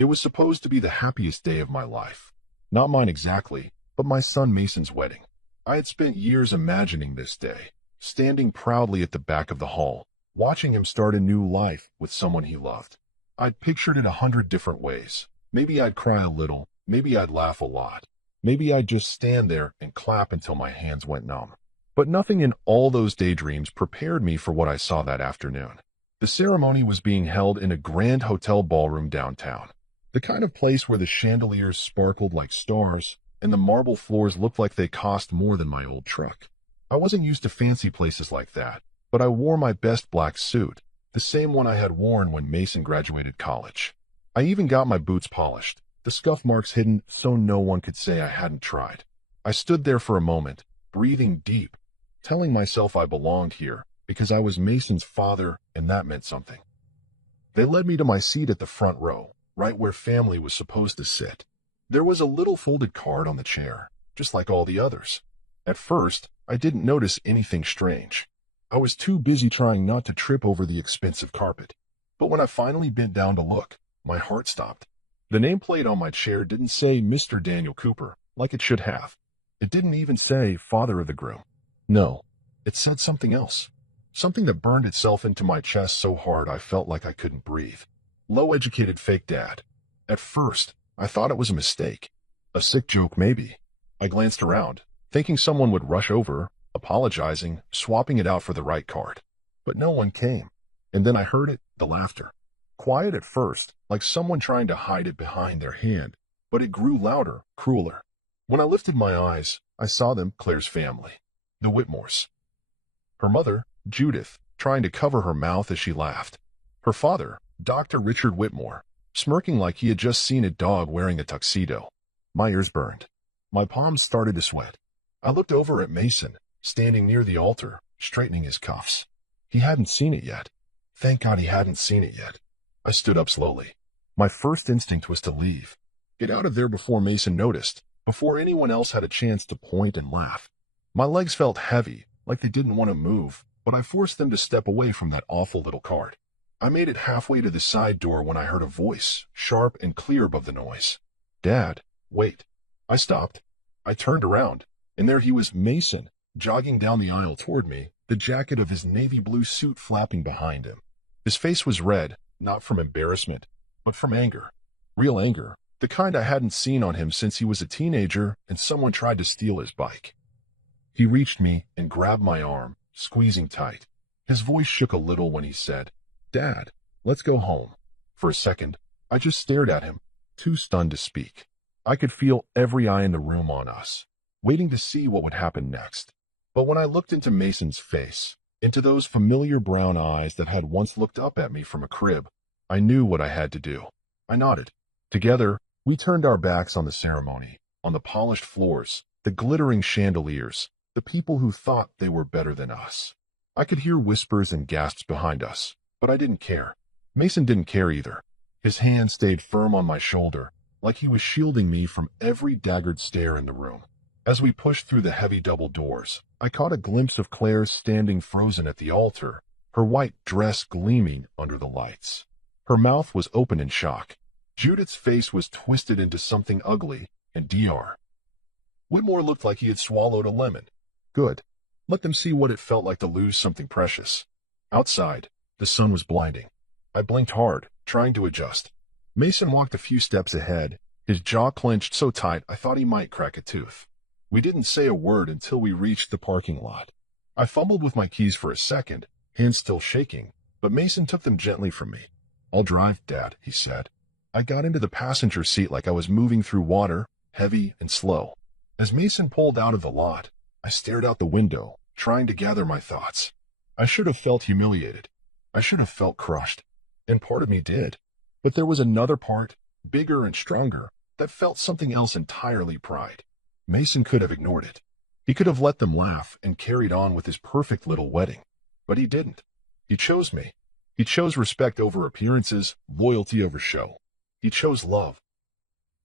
It was supposed to be the happiest day of my life. Not mine exactly, but my son Mason's wedding. I had spent years imagining this day, standing proudly at the back of the hall, watching him start a new life with someone he loved. I'd pictured it 100 different ways. Maybe I'd cry a little, maybe I'd laugh a lot. Maybe I'd just stand there and clap until my hands went numb. But nothing in all those daydreams prepared me for what I saw that afternoon. The ceremony was being held in a grand hotel ballroom downtown. The kind of place where the chandeliers sparkled like stars and the marble floors looked like they cost more than my old truck. I wasn't used to fancy places like that, but I wore my best black suit, the same one I had worn when Mason graduated college. I even got my boots polished, the scuff marks hidden so no one could say I hadn't tried. I stood there for a moment, breathing deep, telling myself I belonged here because I was Mason's father and that meant something. They led me to my seat at the front row, right where family was supposed to sit. There was a little folded card on the chair, just like all the others. At first, I didn't notice anything strange. I was too busy trying not to trip over the expensive carpet. But when I finally bent down to look, my heart stopped. The nameplate on my chair didn't say Mr. Daniel Cooper, like it should have. It didn't even say father of the groom. No, it said something else. Something that burned itself into my chest so hard I felt like I couldn't breathe. Low-educated fake dad. At first, I thought it was a mistake. A sick joke, maybe. I glanced around, thinking someone would rush over, apologizing, swapping it out for the right card. But no one came. And then I heard it, the laughter. Quiet at first, like someone trying to hide it behind their hand, but it grew louder, crueler. When I lifted my eyes, I saw them, Claire's family, the Whitmores. Her mother, Judith, trying to cover her mouth as she laughed. Her father, Dr. Richard Whitmore, smirking like he had just seen a dog wearing a tuxedo. My ears burned. My palms started to sweat. I looked over at Mason, standing near the altar, straightening his cuffs. He hadn't seen it yet. Thank God he hadn't seen it yet. I stood up slowly. My first instinct was to leave. Get out of there before Mason noticed, before anyone else had a chance to point and laugh. My legs felt heavy, like they didn't want to move, but I forced them to step away from that awful little card. I made it halfway to the side door when I heard a voice, sharp and clear above the noise. Dad, wait. I stopped. I turned around, and there he was, Mason, jogging down the aisle toward me, the jacket of his navy blue suit flapping behind him. His face was red, not from embarrassment, but from anger. Real anger, the kind I hadn't seen on him since he was a teenager and someone tried to steal his bike. He reached me and grabbed my arm, squeezing tight. His voice shook a little when he said, Dad, let's go home. For a second, I just stared at him, too stunned to speak. I could feel every eye in the room on us, waiting to see what would happen next. But when I looked into Mason's face, into those familiar brown eyes that had once looked up at me from a crib, I knew what I had to do. I nodded. Together, we turned our backs on the ceremony, on the polished floors, the glittering chandeliers, the people who thought they were better than us. I could hear whispers and gasps behind us, but I didn't care. Mason didn't care either. His hand stayed firm on my shoulder, like he was shielding me from every daggered stare in the room. As we pushed through the heavy double doors, I caught a glimpse of Claire standing frozen at the altar, her white dress gleaming under the lights. Her mouth was open in shock. Judith's face was twisted into something ugly, and Dr. Whitmore looked like he had swallowed a lemon. Good. Let them see what it felt like to lose something precious. Outside, the sun was blinding. I blinked hard, trying to adjust. Mason walked a few steps ahead, his jaw clenched so tight I thought he might crack a tooth. We didn't say a word until we reached the parking lot. I fumbled with my keys for a second, hands still shaking, but Mason took them gently from me. I'll drive, Dad, he said. I got into the passenger seat like I was moving through water, heavy and slow. As Mason pulled out of the lot, I stared out the window, trying to gather my thoughts. I should have felt humiliated. I should have felt crushed. And part of me did. But there was another part, bigger and stronger, that felt something else entirely: pride. Mason could have ignored it. He could have let them laugh and carried on with his perfect little wedding. But he didn't. He chose me. He chose respect over appearances, loyalty over show. He chose love.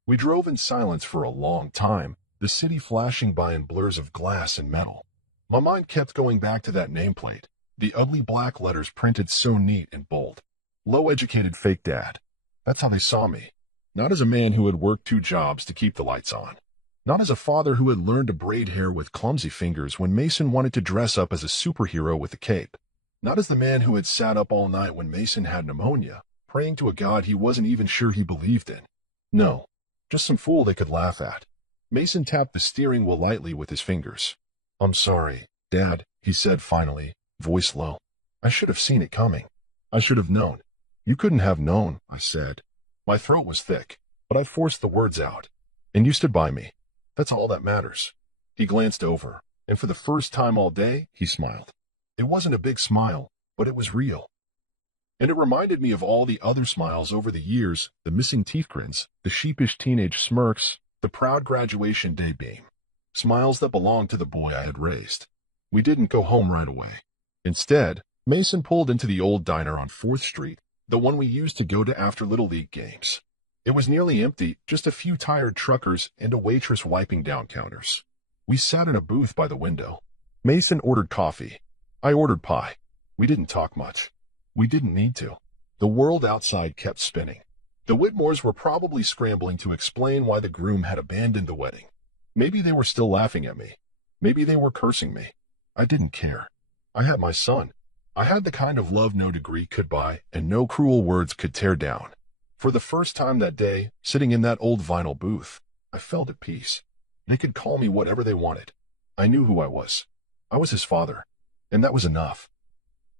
We drove in silence for a long time, the city flashing by in blurs of glass and metal. My mind kept going back to that nameplate, the ugly black letters printed so neat and bold. Low-educated fake dad. That's how they saw me. Not as a man who had worked 2 jobs to keep the lights on. Not as a father who had learned to braid hair with clumsy fingers when Mason wanted to dress up as a superhero with a cape. Not as the man who had sat up all night when Mason had pneumonia, praying to a god he wasn't even sure he believed in. No, just some fool they could laugh at. Mason tapped the steering wheel lightly with his fingers. "I'm sorry, Dad," he said finally, voice low. "I should have seen it coming. I should have known." "You couldn't have known," I said. My throat was thick, but I forced the words out. "And you stood by me. That's all that matters." He glanced over, and for the first time all day, he smiled. It wasn't a big smile, but it was real. And it reminded me of all the other smiles over the years, the missing teeth grins, the sheepish teenage smirks, the proud graduation day beam. Smiles that belonged to the boy I had raised. We didn't go home right away. Instead, Mason pulled into the old diner on 4th Street, the one we used to go to after Little League games. It was nearly empty, just a few tired truckers and a waitress wiping down counters. We sat in a booth by the window. Mason ordered coffee. I ordered pie. We didn't talk much. We didn't need to. The world outside kept spinning. The Whitmores were probably scrambling to explain why the groom had abandoned the wedding. Maybe they were still laughing at me. Maybe they were cursing me. I didn't care. I had my son. I had the kind of love no degree could buy and no cruel words could tear down. For the first time that day, sitting in that old vinyl booth, I felt at peace. They could call me whatever they wanted. I knew who I was. I was his father, and that was enough.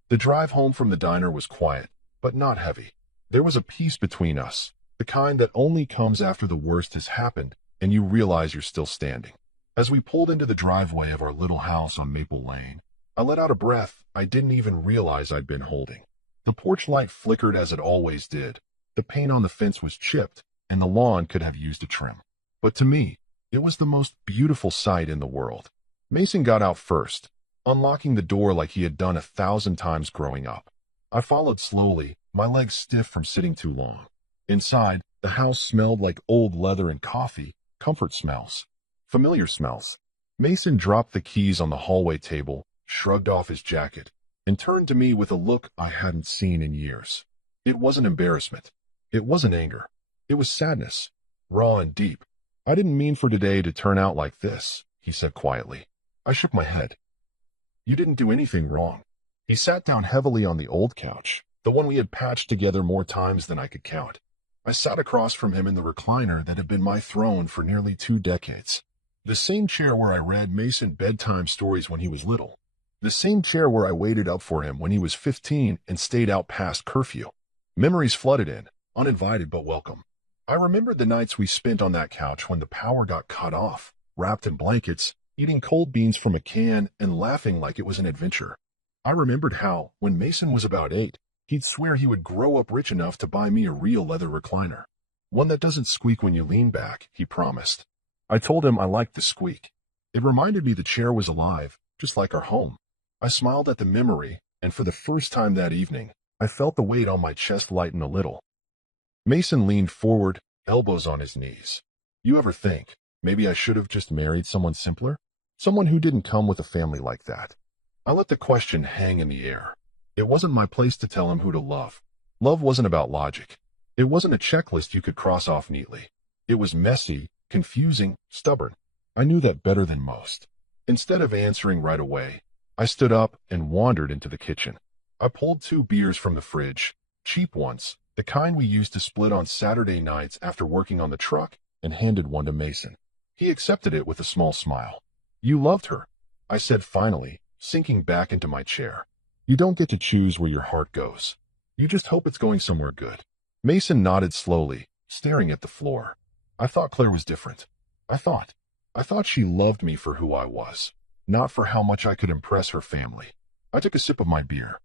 The drive home from the diner was quiet, but not heavy. There was a peace between us, the kind that only comes after the worst has happened and you realize you're still standing. As we pulled into the driveway of our little house on Maple Lane, I let out a breath I didn't even realize I'd been holding. The porch light flickered as it always did. The paint on the fence was chipped, and the lawn could have used a trim. But to me, it was the most beautiful sight in the world. Mason got out first, unlocking the door like he had done 1,000 times growing up. I followed slowly, my legs stiff from sitting too long. Inside, the house smelled like old leather and coffee, comfort smells, familiar smells. Mason dropped the keys on the hallway table, shrugged off his jacket, and turned to me with a look I hadn't seen in years. It wasn't embarrassment. It wasn't anger. It was sadness, raw and deep. "I didn't mean for today to turn out like this," he said quietly. I shook my head. "You didn't do anything wrong." He sat down heavily on the old couch, the one we had patched together more times than I could count. I sat across from him in the recliner that had been my throne for nearly 2 decades. The same chair where I read Mason bedtime stories when he was little. The same chair where I waited up for him when he was 15 and stayed out past curfew. Memories flooded in, uninvited but welcome. I remembered the nights we spent on that couch when the power got cut off, wrapped in blankets, eating cold beans from a can and laughing like it was an adventure. I remembered how, when Mason was about 8, he'd swear he would grow up rich enough to buy me a real leather recliner. One that doesn't squeak when you lean back, he promised. I told him I liked the squeak. It reminded me the chair was alive, just like our home. I smiled at the memory, and for the first time that evening, I felt the weight on my chest lighten a little. Mason leaned forward, elbows on his knees. "You ever think, maybe I should have just married someone simpler? Someone who didn't come with a family like that?" I let the question hang in the air. It wasn't my place to tell him who to love. Love wasn't about logic. It wasn't a checklist you could cross off neatly. It was messy, confusing, stubborn. I knew that better than most. Instead of answering right away, I stood up and wandered into the kitchen. I pulled 2 beers from the fridge, cheap ones, the kind we used to split on Saturday nights after working on the truck, and handed one to Mason. He accepted it with a small smile. "You loved her," I said finally, sinking back into my chair. "You don't get to choose where your heart goes. You just hope it's going somewhere good." Mason nodded slowly, staring at the floor. I thought Claire was different. I thought she loved me for who I was, not for how much I could impress her family. I took a sip of my beer.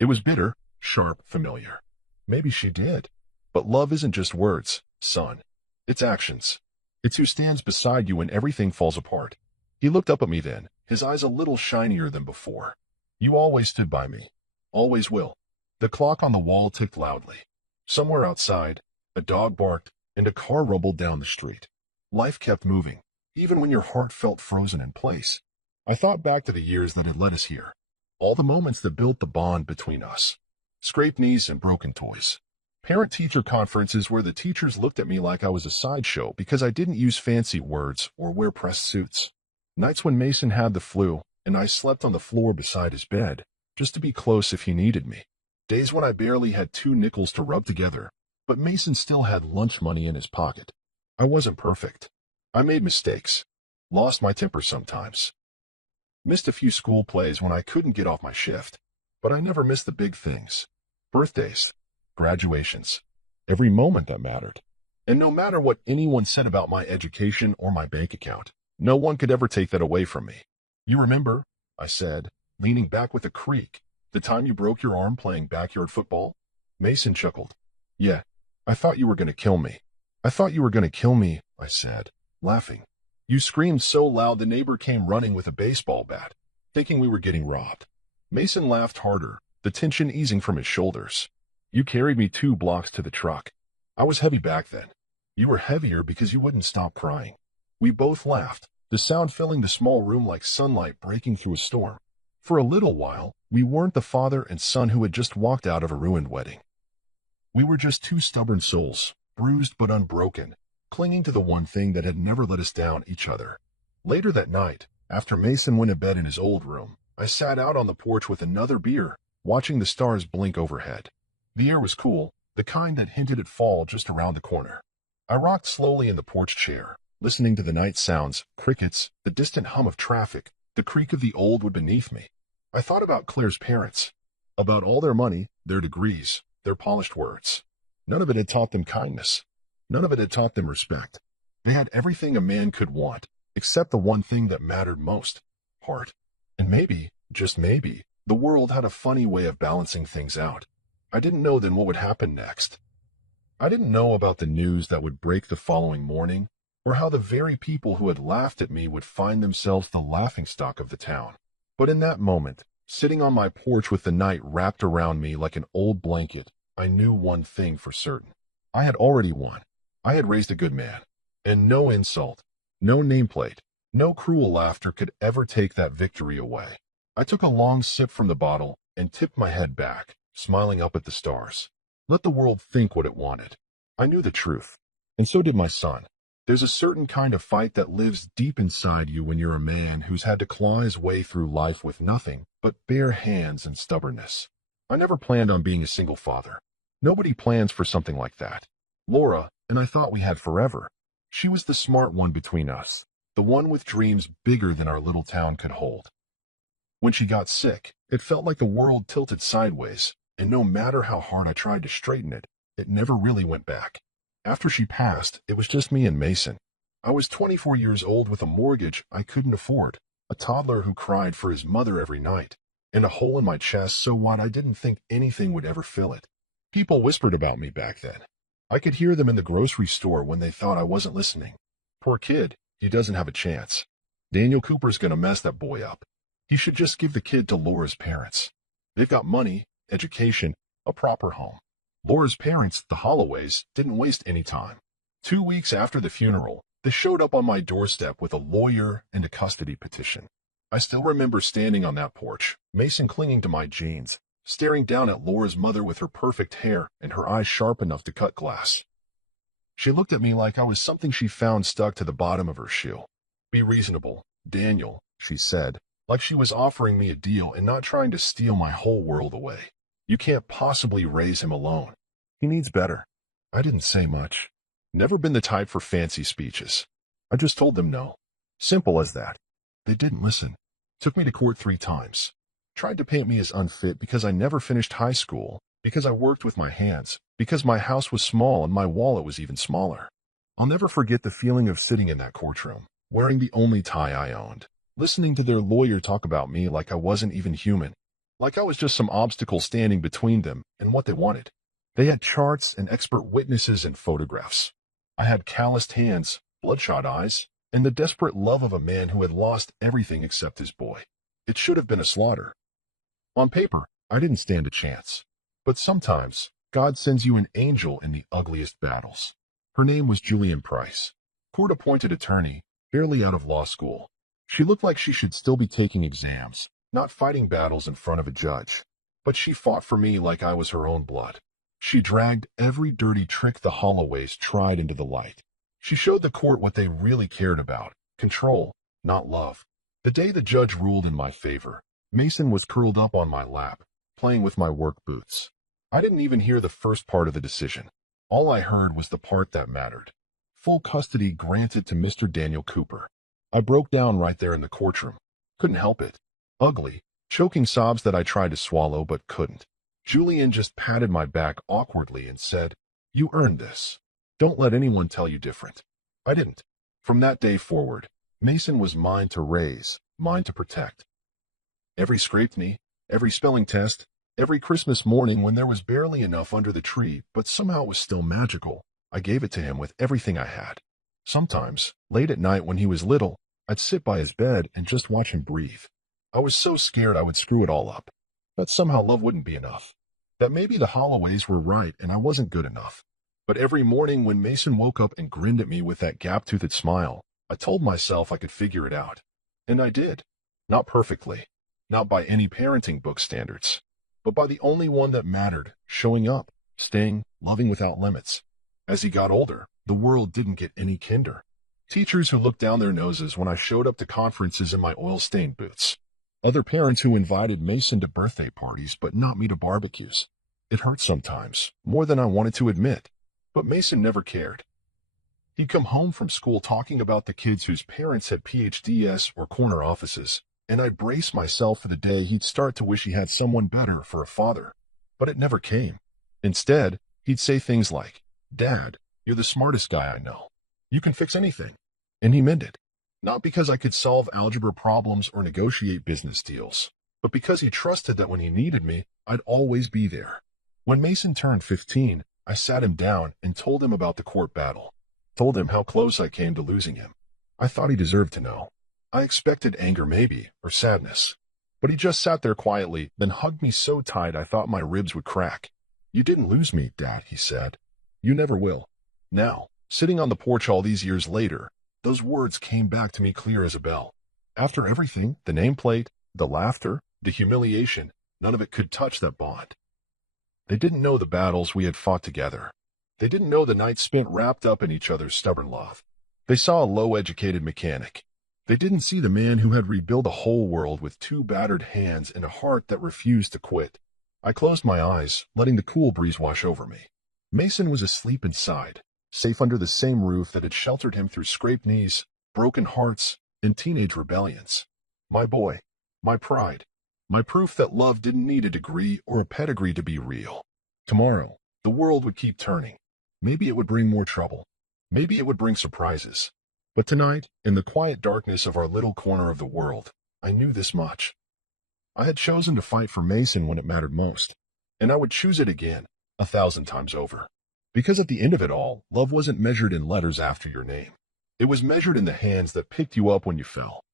It was bitter, sharp, familiar. Maybe she did. But love isn't just words, son. It's actions. It's who stands beside you when everything falls apart. He looked up at me then, his eyes a little shinier than before. "You always stood by me. Always will." The clock on the wall ticked loudly. Somewhere outside, a dog barked, and a car rumbled down the street. Life kept moving, even when your heart felt frozen in place. I thought back to the years that had led us here. All the moments that built the bond between us. Scraped knees and broken toys. Parent-teacher conferences where the teachers looked at me like I was a sideshow because I didn't use fancy words or wear pressed suits. Nights when Mason had the flu and I slept on the floor beside his bed, just to be close if he needed me. Days when I barely had 2 nickels to rub together, but Mason still had lunch money in his pocket. I wasn't perfect. I made mistakes, lost my temper sometimes, missed a few school plays when I couldn't get off my shift, but I never missed the big things. Birthdays, graduations, every moment that mattered. And no matter what anyone said about my education or my bank account, no one could ever take that away from me. You remember, I said, leaning back with a creak, the time you broke your arm playing backyard football? Mason chuckled. Yeah, I thought you were going to kill me. I thought you were going to kill me, I said, laughing. You screamed so loud the neighbor came running with a baseball bat, thinking we were getting robbed. Mason laughed harder, the tension easing from his shoulders. You carried me 2 blocks to the truck. I was heavy back then. You were heavier because you wouldn't stop crying. We both laughed, the sound filling the small room like sunlight breaking through a storm. For a little while, we weren't the father and son who had just walked out of a ruined wedding. We were just 2 stubborn souls, bruised but unbroken, clinging to the one thing that had never let us down, each other. Later that night, after Mason went to bed in his old room, I sat out on the porch with another beer, watching the stars blink overhead. The air was cool, the kind that hinted at fall just around the corner. I rocked slowly in the porch chair, listening to the night sounds, crickets, the distant hum of traffic, the creak of the old wood beneath me. I thought about Claire's parents, about all their money, their degrees, their polished words. None of it had taught them kindness. None of it had taught them respect. They had everything a man could want, except the one thing that mattered most, heart. And maybe, just maybe, the world had a funny way of balancing things out. I didn't know then what would happen next. I didn't know about the news that would break the following morning, or how the very people who had laughed at me would find themselves the laughingstock of the town. But in that moment, sitting on my porch with the night wrapped around me like an old blanket, I knew one thing for certain. I had already won. I had raised a good man. And no insult, no nameplate, no cruel laughter could ever take that victory away. I took a long sip from the bottle and tipped my head back, smiling up at the stars. Let the world think what it wanted. I knew the truth. And so did my son. There's a certain kind of fight that lives deep inside you when you're a man who's had to claw his way through life with nothing but bare hands and stubbornness. I never planned on being a single father. Nobody plans for something like that. Laura and I thought we had forever. She was the smart one between us, the one with dreams bigger than our little town could hold. When she got sick, it felt like the world tilted sideways, and no matter how hard I tried to straighten it, it never really went back. After she passed, it was just me and Mason. I was 24 years old with a mortgage I couldn't afford, a toddler who cried for his mother every night, and a hole in my chest so wide I didn't think anything would ever fill it. People whispered about me back then. I could hear them in the grocery store when they thought I wasn't listening. Poor kid, he doesn't have a chance. Daniel Cooper's gonna mess that boy up. He should just give the kid to Laura's parents. They've got money, education, a proper home. Laura's parents, the Holloways, didn't waste any time. 2 weeks after the funeral, they showed up on my doorstep with a lawyer and a custody petition. I still remember standing on that porch, Mason clinging to my jeans, staring down at Laura's mother with her perfect hair and her eyes sharp enough to cut glass. She looked at me like I was something she found stuck to the bottom of her shoe. Be reasonable, Daniel, she said, like she was offering me a deal and not trying to steal my whole world away. You can't possibly raise him alone. He needs better. I didn't say much. Never been the type for fancy speeches. I just told them no. Simple as that. They didn't listen. Took me to court 3 times. Tried to paint me as unfit because I never finished high school, because I worked with my hands, because my house was small and my wallet was even smaller. I'll never forget the feeling of sitting in that courtroom, wearing the only tie I owned, listening to their lawyer talk about me like I wasn't even human, like I was just some obstacle standing between them and what they wanted. They had charts and expert witnesses and photographs. I had calloused hands, bloodshot eyes, and the desperate love of a man who had lost everything except his boy. It should have been a slaughter. On paper, I didn't stand a chance. But sometimes, God sends you an angel in the ugliest battles. Her name was Julian Price, court-appointed attorney, barely out of law school. She looked like she should still be taking exams, not fighting battles in front of a judge. But she fought for me like I was her own blood. She dragged every dirty trick the Holloways tried into the light. She showed the court what they really cared about: control, not love. The day the judge ruled in my favor, Mason was curled up on my lap, playing with my work boots. I didn't even hear the first part of the decision. All I heard was the part that mattered. Full custody granted to Mr. Daniel Cooper. I broke down right there in the courtroom. Couldn't help it. Ugly, choking sobs that I tried to swallow but couldn't. Julian just patted my back awkwardly and said, "You earned this. Don't let anyone tell you different." I didn't. From that day forward, Mason was mine to raise, mine to protect. Every scraped knee, every spelling test, every Christmas morning when there was barely enough under the tree, but somehow it was still magical, I gave it to him with everything I had. Sometimes, late at night when he was little, I'd sit by his bed and just watch him breathe. I was so scared I would screw it all up. That somehow love wouldn't be enough. That maybe the Holloways were right and I wasn't good enough. But every morning when Mason woke up and grinned at me with that gap-toothed smile, I told myself I could figure it out. And I did. Not perfectly. Not by any parenting book standards. But by the only one that mattered: showing up, staying, loving without limits. As he got older, the world didn't get any kinder. Teachers who looked down their noses when I showed up to conferences in my oil-stained boots. Other parents who invited Mason to birthday parties but not me to barbecues. It hurt sometimes, more than I wanted to admit. But Mason never cared. He'd come home from school talking about the kids whose parents had PhDs or corner offices, and I'd brace myself for the day he'd start to wish he had someone better for a father. But it never came. Instead, he'd say things like, "Dad, you're the smartest guy I know. You can fix anything." And he meant it. Not because I could solve algebra problems or negotiate business deals, but because he trusted that when he needed me, I'd always be there. When Mason turned 15, I sat him down and told him about the court battle. Told him how close I came to losing him. I thought he deserved to know. I expected anger maybe, or sadness. But he just sat there quietly, then hugged me so tight I thought my ribs would crack. "You didn't lose me, Dad," he said. "You never will." Now, sitting on the porch all these years later, those words came back to me clear as a bell. After everything, the nameplate, the laughter, the humiliation, none of it could touch that bond. They didn't know the battles we had fought together. They didn't know the nights spent wrapped up in each other's stubborn love. They saw a low-educated mechanic. They didn't see the man who had rebuilt a whole world with 2 battered hands and a heart that refused to quit. I closed my eyes, letting the cool breeze wash over me. Mason was asleep inside, safe under the same roof that had sheltered him through scraped knees, broken hearts, and teenage rebellions. My boy, my pride, my proof that love didn't need a degree or a pedigree to be real. Tomorrow, the world would keep turning. Maybe it would bring more trouble. Maybe it would bring surprises. But tonight, in the quiet darkness of our little corner of the world, I knew this much. I had chosen to fight for Mason when it mattered most, and I would choose it again, 1,000 times over. Because at the end of it all, love wasn't measured in letters after your name. It was measured in the hands that picked you up when you fell.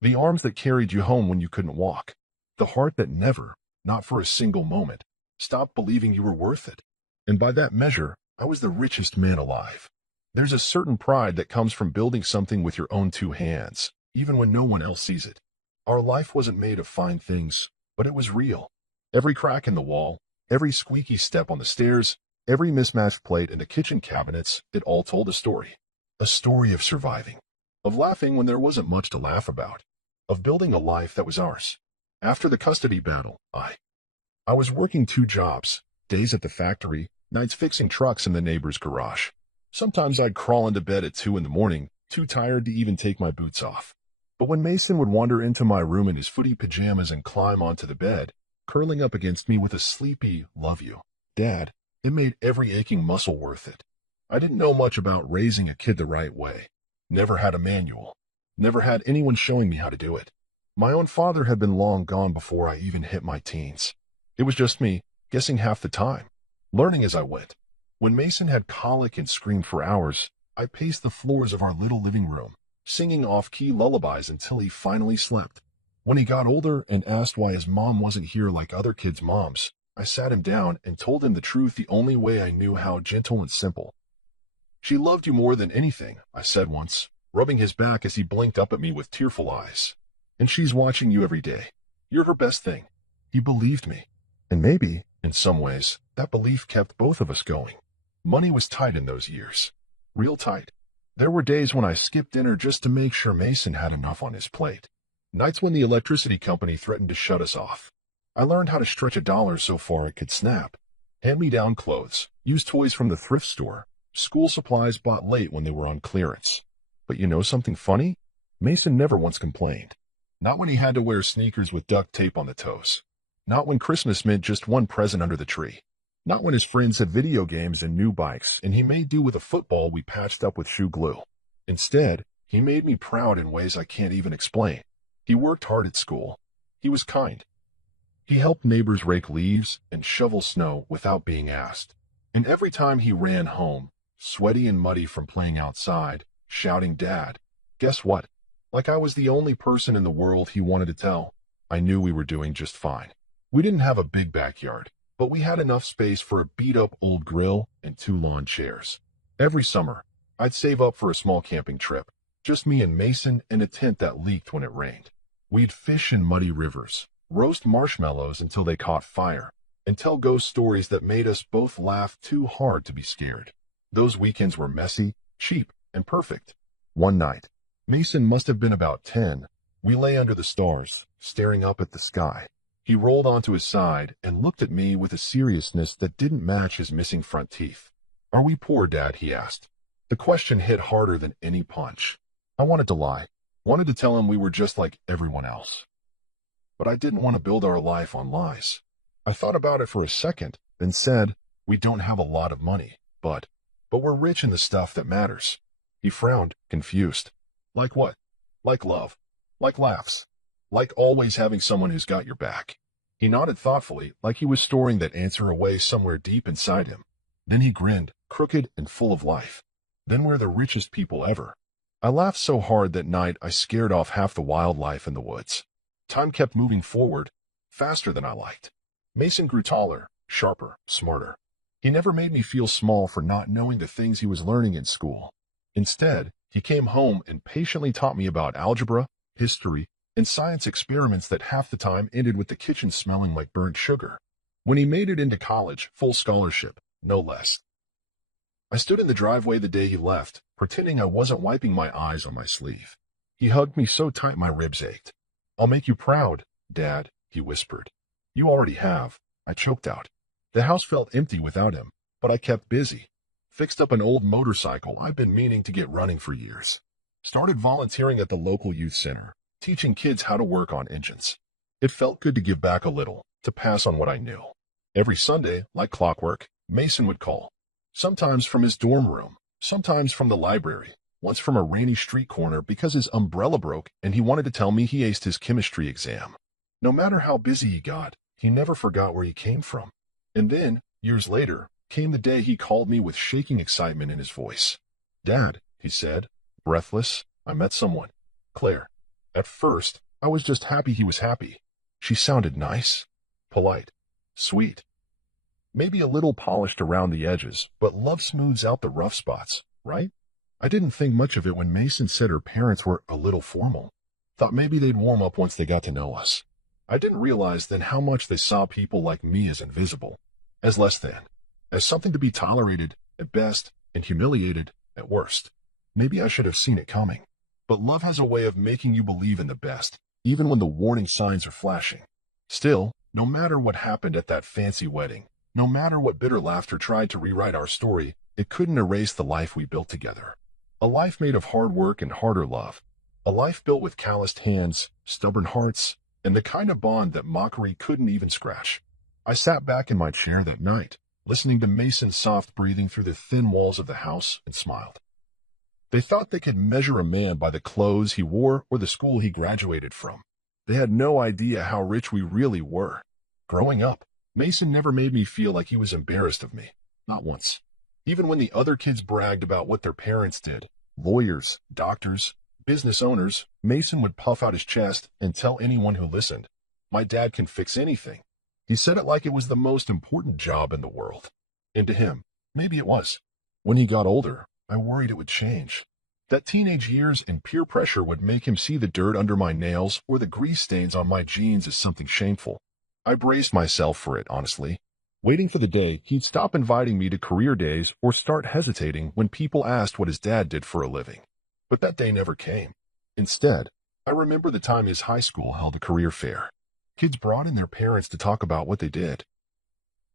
The arms that carried you home when you couldn't walk. The heart that never, not for a single moment, stopped believing you were worth it. And by that measure, I was the richest man alive. There's a certain pride that comes from building something with your own 2 hands, even when no one else sees it. Our life wasn't made of fine things, but it was real. Every crack in the wall, every squeaky step on the stairs, every mismatched plate in the kitchen cabinets, it all told a story. A story of surviving. Of laughing when there wasn't much to laugh about. Of building a life that was ours. After the custody battle, I was working 2 jobs, days at the factory, nights fixing trucks in the neighbor's garage. Sometimes I'd crawl into bed at 2 in the morning, too tired to even take my boots off. But when Mason would wander into my room in his footy pajamas and climb onto the bed, curling up against me with a sleepy, "Love you, Dad," it made every aching muscle worth it. I didn't know much about raising a kid the right way. Never had a manual. Never had anyone showing me how to do it. My own father had been long gone before I even hit my teens. It was just me, guessing half the time, learning as I went. When Mason had colic and screamed for hours, I paced the floors of our little living room, singing off-key lullabies until he finally slept. When he got older and asked why his mom wasn't here like other kids' moms, I sat him down and told him the truth the only way I knew how, gentle and simple. "She loved you more than anything," I said once, rubbing his back as he blinked up at me with tearful eyes. "And she's watching you every day. You're her best thing." He believed me. And maybe, In some ways, that belief kept both of us going. Money was tight in those years. Real tight. There were days when I skipped dinner just to make sure Mason had enough on his plate. Nights when the electricity company threatened to shut us off. I learned how to stretch $1 so far it could snap. Hand-me-down clothes, used toys from the thrift store, school supplies bought late when they were on clearance. But you know something funny? Mason never once complained. Not when he had to wear sneakers with duct tape on the toes. Not when Christmas meant just one present under the tree. Not when his friends had video games and new bikes and he made do with a football we patched up with shoe glue. Instead, he made me proud in ways I can't even explain. He worked hard at school. He was kind. He helped neighbors rake leaves and shovel snow without being asked. And every time he ran home, sweaty and muddy from playing outside, shouting "Dad," guess what? Like I was the only person in the world he wanted to tell. I knew we were doing just fine. We didn't have a big backyard, but we had enough space for a beat-up old grill and 2 lawn chairs. Every summer, I'd save up for a small camping trip, just me and Mason and a tent that leaked when it rained. We'd fish in muddy rivers, roast marshmallows until they caught fire, and tell ghost stories that made us both laugh too hard to be scared. Those weekends were messy, cheap, and perfect. One night, Mason must have been about 10. We lay under the stars, staring up at the sky. He rolled onto his side and looked at me with a seriousness that didn't match his missing front teeth. "Are we poor, Dad?" he asked. The question hit harder than any punch. I wanted to lie, wanted to tell him we were just like everyone else. But I didn't want to build our life on lies. I thought about it for a second, then said, "We don't have a lot of money, but we're rich in the stuff that matters." He frowned, confused. "Like what?" "Like love. Like laughs. Like always having someone who's got your back." He nodded thoughtfully, like he was storing that answer away somewhere deep inside him. Then he grinned, crooked and full of life. "Then we're the richest people ever." I laughed so hard that night I scared off half the wildlife in the woods. Time kept moving forward, faster than I liked. Mason grew taller, sharper, smarter. He never made me feel small for not knowing the things he was learning in school. Instead, he came home and patiently taught me about algebra, history, and science experiments that half the time ended with the kitchen smelling like burnt sugar. When he made it into college, full scholarship, no less. I stood in the driveway the day he left, pretending I wasn't wiping my eyes on my sleeve. He hugged me so tight my ribs ached. "I'll make you proud, Dad," he whispered. "You already have," I choked out. The house felt empty without him, but I kept busy. Fixed up an old motorcycle I'd been meaning to get running for years. Started volunteering at the local youth center, teaching kids how to work on engines. It felt good to give back a little, to pass on what I knew. Every Sunday, like clockwork, Mason would call. Sometimes from his dorm room, sometimes from the library, once from a rainy street corner because his umbrella broke and he wanted to tell me he aced his chemistry exam. No matter how busy he got, he never forgot where he came from. And then, years later, came the day he called me with shaking excitement in his voice. "Dad," he said, breathless, "I met someone. Claire." At first, I was just happy he was happy. She sounded nice, polite, sweet. Maybe a little polished around the edges, but love smooths out the rough spots, right? I didn't think much of it when Mason said her parents were a little formal. Thought maybe they'd warm up once they got to know us. I didn't realize then how much they saw people like me as invisible, as less than, as something to be tolerated at best and humiliated at worst. Maybe I should have seen it coming. But love has a way of making you believe in the best, even when the warning signs are flashing. Still, no matter what happened at that fancy wedding, no matter what bitter laughter tried to rewrite our story, it couldn't erase the life we built together. A life made of hard work and harder love. A life built with calloused hands, stubborn hearts, and the kind of bond that mockery couldn't even scratch. I sat back in my chair that night, listening to Mason's soft breathing through the thin walls of the house, and smiled. They thought they could measure a man by the clothes he wore or the school he graduated from. They had no idea how rich we really were. Growing up, Mason never made me feel like he was embarrassed of me. Not once. Even when the other kids bragged about what their parents did, lawyers, doctors, business owners, Mason would puff out his chest and tell anyone who listened, "My dad can fix anything." He said it like it was the most important job in the world. And to him, maybe it was. When he got older, I worried it would change. That teenage years and peer pressure would make him see the dirt under my nails or the grease stains on my jeans as something shameful. I braced myself for it, honestly. Waiting for the day he'd stop inviting me to career days or start hesitating when people asked what his dad did for a living. But that day never came. Instead, I remember the time his high school held a career fair. Kids brought in their parents to talk about what they did.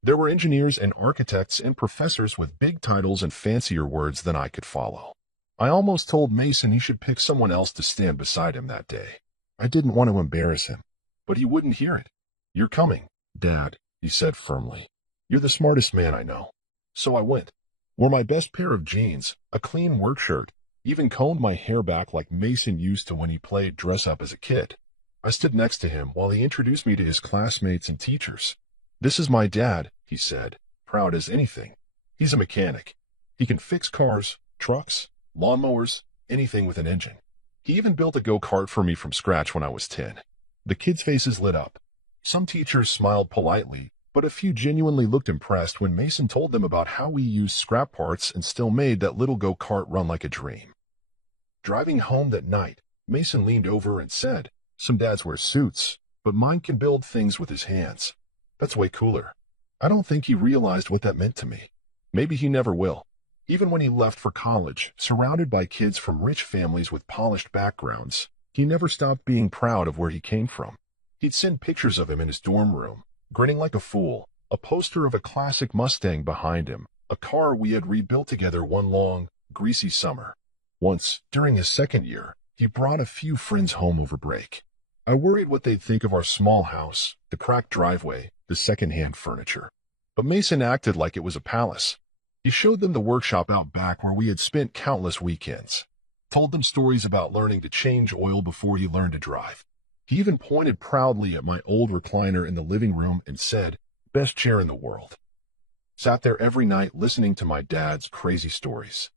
There were engineers and architects and professors with big titles and fancier words than I could follow. I almost told Mason he should pick someone else to stand beside him that day. I didn't want to embarrass him, but he wouldn't hear it. "You're coming, Dad," he said firmly. "You're the smartest man I know." So I went. Wore my best pair of jeans, a clean work shirt, even combed my hair back like Mason used to when he played dress-up as a kid. I stood next to him while he introduced me to his classmates and teachers. "This is my dad," he said, proud as anything. "He's a mechanic. He can fix cars, trucks, lawnmowers, anything with an engine. He even built a go-kart for me from scratch when I was 10. The kids' faces lit up. Some teachers smiled politely, but a few genuinely looked impressed when Mason told them about how we used scrap parts and still made that little go-kart run like a dream. Driving home that night, Mason leaned over and said, "Some dads wear suits, but mine can build things with his hands. That's way cooler." I don't think he realized what that meant to me. Maybe he never will. Even when he left for college, surrounded by kids from rich families with polished backgrounds, he never stopped being proud of where he came from. He'd send pictures of him in his dorm room, grinning like a fool, a poster of a classic Mustang behind him, a car we had rebuilt together one long, greasy summer. Once, during his second year, he brought a few friends home over break. I worried what they'd think of our small house, the cracked driveway, the second-hand furniture. But Mason acted like it was a palace. He showed them the workshop out back where we had spent countless weekends. Told them stories about learning to change oil before he learned to drive. He even pointed proudly at my old recliner in the living room and said, "Best chair in the world." Sat there every night listening to my dad's crazy stories.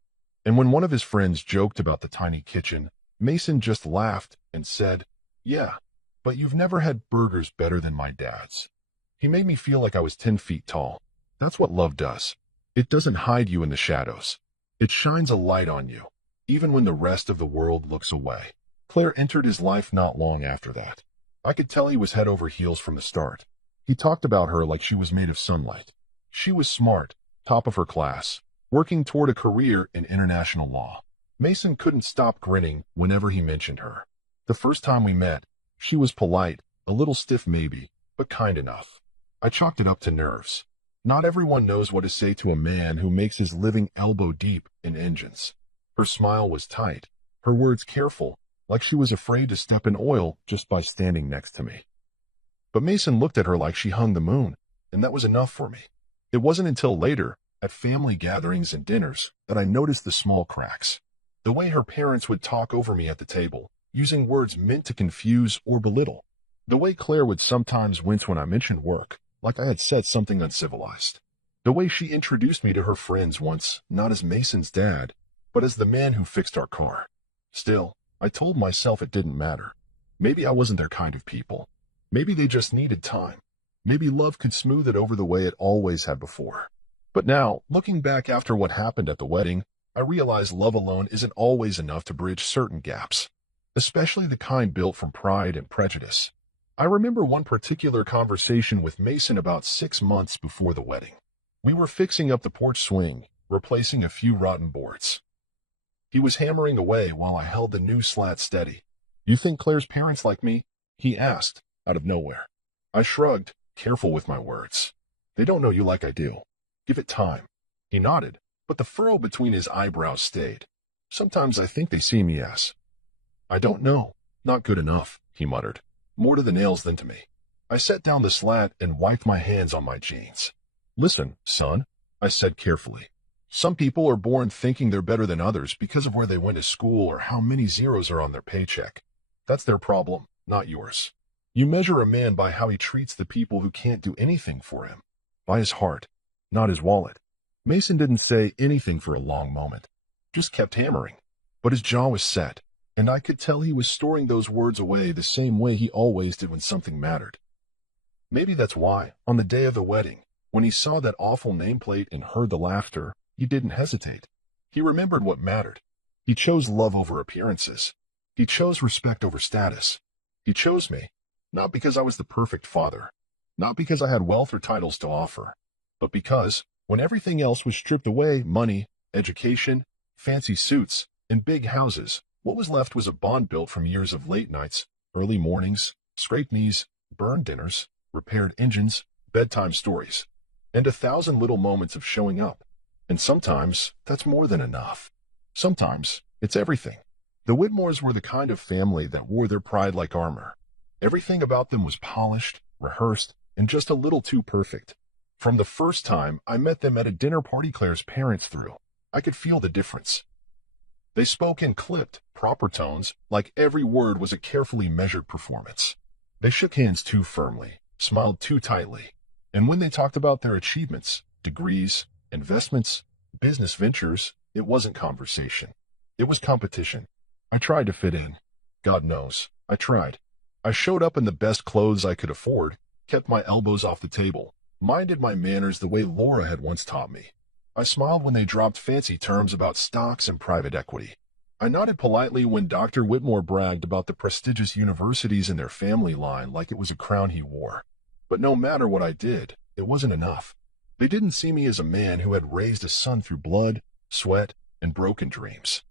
And when one of his friends joked about the tiny kitchen, Mason just laughed and said, "Yeah, but you've never had burgers better than my dad's." He made me feel like I was 10 feet tall. That's what love does. It doesn't hide you in the shadows. It shines a light on you, even when the rest of the world looks away. Claire entered his life not long after that. I could tell he was head over heels from the start. He talked about her like she was made of sunlight. She was smart, top of her class, working toward a career in international law. Mason couldn't stop grinning whenever he mentioned her. The first time we met, she was polite, a little stiff maybe, but kind enough. I chalked it up to nerves. Not everyone knows what to say to a man who makes his living elbow deep in engines. Her smile was tight, her words careful, like she was afraid to step in oil just by standing next to me. But Mason looked at her like she hung the moon, and that was enough for me. It wasn't until later, at family gatherings and dinners, that I noticed the small cracks. The way her parents would talk over me at the table, using words meant to confuse or belittle. The way Claire would sometimes wince when I mentioned work, like I had said something uncivilized. The way she introduced me to her friends once, not as Mason's dad, but as the man who fixed our car. Still, I told myself it didn't matter. Maybe I wasn't their kind of people. Maybe they just needed time. Maybe love could smooth it over the way it always had before. But now, looking back after what happened at the wedding, I realize love alone isn't always enough to bridge certain gaps, especially the kind built from pride and prejudice. I remember one particular conversation with Mason about 6 months before the wedding. We were fixing up the porch swing, replacing a few rotten boards. He was hammering away while I held the new slat steady. "You think Claire's parents like me?" he asked, out of nowhere. I shrugged, careful with my words. "They don't know you like I do. Give it time." He nodded, but the furrow between his eyebrows stayed. "Sometimes I think they see me as." "I don't know. Not good enough," he muttered. "More to the nails than to me." I set down the slat and wiped my hands on my jeans. "Listen, son," I said carefully. "Some people are born thinking they're better than others because of where they went to school or how many zeros are on their paycheck. That's their problem, not yours. You measure a man by how he treats the people who can't do anything for him. By his heart, not his wallet." Mason didn't say anything for a long moment, just kept hammering. But his jaw was set, and I could tell he was storing those words away the same way he always did when something mattered. Maybe that's why, on the day of the wedding, when he saw that awful nameplate and heard the laughter, he didn't hesitate. He remembered what mattered. He chose love over appearances. He chose respect over status. He chose me, not because I was the perfect father, not because I had wealth or titles to offer, but because, when everything else was stripped away, money, education, fancy suits, and big houses, what was left was a bond built from years of late nights, early mornings, scraped knees, burned dinners, repaired engines, bedtime stories, and 1,000 little moments of showing up. And sometimes, that's more than enough. Sometimes, it's everything. The Whitmores were the kind of family that wore their pride like armor. Everything about them was polished, rehearsed, and just a little too perfect. From the first time I met them at a dinner party Claire's parents threw, I could feel the difference. They spoke in clipped, proper tones, like every word was a carefully measured performance. They shook hands too firmly, smiled too tightly, and when they talked about their achievements, degrees, investments, business ventures, it wasn't conversation. It was competition. I tried to fit in. God knows, I tried. I showed up in the best clothes I could afford, kept my elbows off the table, minded my manners the way Laura had once taught me. I smiled when they dropped fancy terms about stocks and private equity. I nodded politely when Dr. Whitmore bragged about the prestigious universities in their family line like it was a crown he wore. But no matter what I did, it wasn't enough. They didn't see me as a man who had raised a son through blood, sweat, and broken dreams.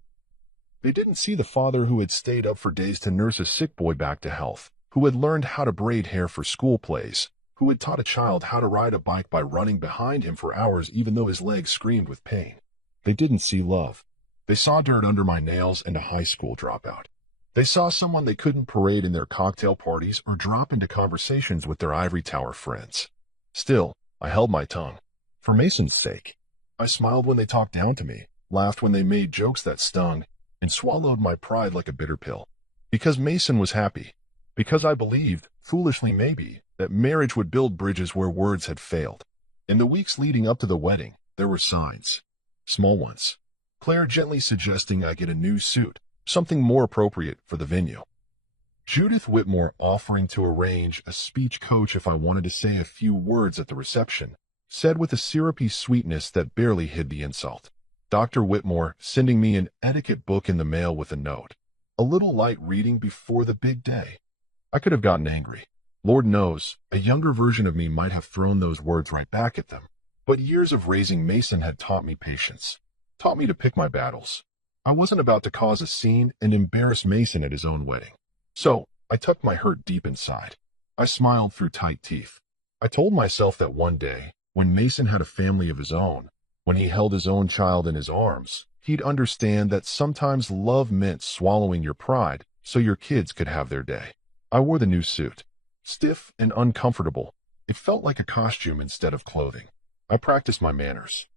They didn't see the father who had stayed up for days to nurse a sick boy back to health, who had learned how to braid hair for school plays, who had taught a child how to ride a bike by running behind him for hours even though his legs screamed with pain. They didn't see love. They saw dirt under my nails and a high school dropout. They saw someone they couldn't parade in their cocktail parties or drop into conversations with their ivory tower friends. Still, I held my tongue. For Mason's sake. I smiled when they talked down to me, laughed when they made jokes that stung, and swallowed my pride like a bitter pill. Because Mason was happy. Because I believed, foolishly maybe, that marriage would build bridges where words had failed. In the weeks leading up to the wedding, there were signs. Small ones. Claire gently suggesting I get a new suit, something more appropriate for the venue. Judith Whitmore offering to arrange a speech coach if I wanted to say a few words at the reception, said with a syrupy sweetness that barely hid the insult. Dr. Whitmore sending me an etiquette book in the mail with a note. A little light reading before the big day. I could have gotten angry. Lord knows, a younger version of me might have thrown those words right back at them. But years of raising Mason had taught me patience. Taught me to pick my battles. I wasn't about to cause a scene and embarrass Mason at his own wedding. So, I tucked my hurt deep inside. I smiled through tight teeth. I told myself that one day, when Mason had a family of his own, when he held his own child in his arms, he'd understand that sometimes love meant swallowing your pride so your kids could have their day. I wore the new suit. Stiff and uncomfortable, it felt like a costume instead of clothing. I practiced my manners.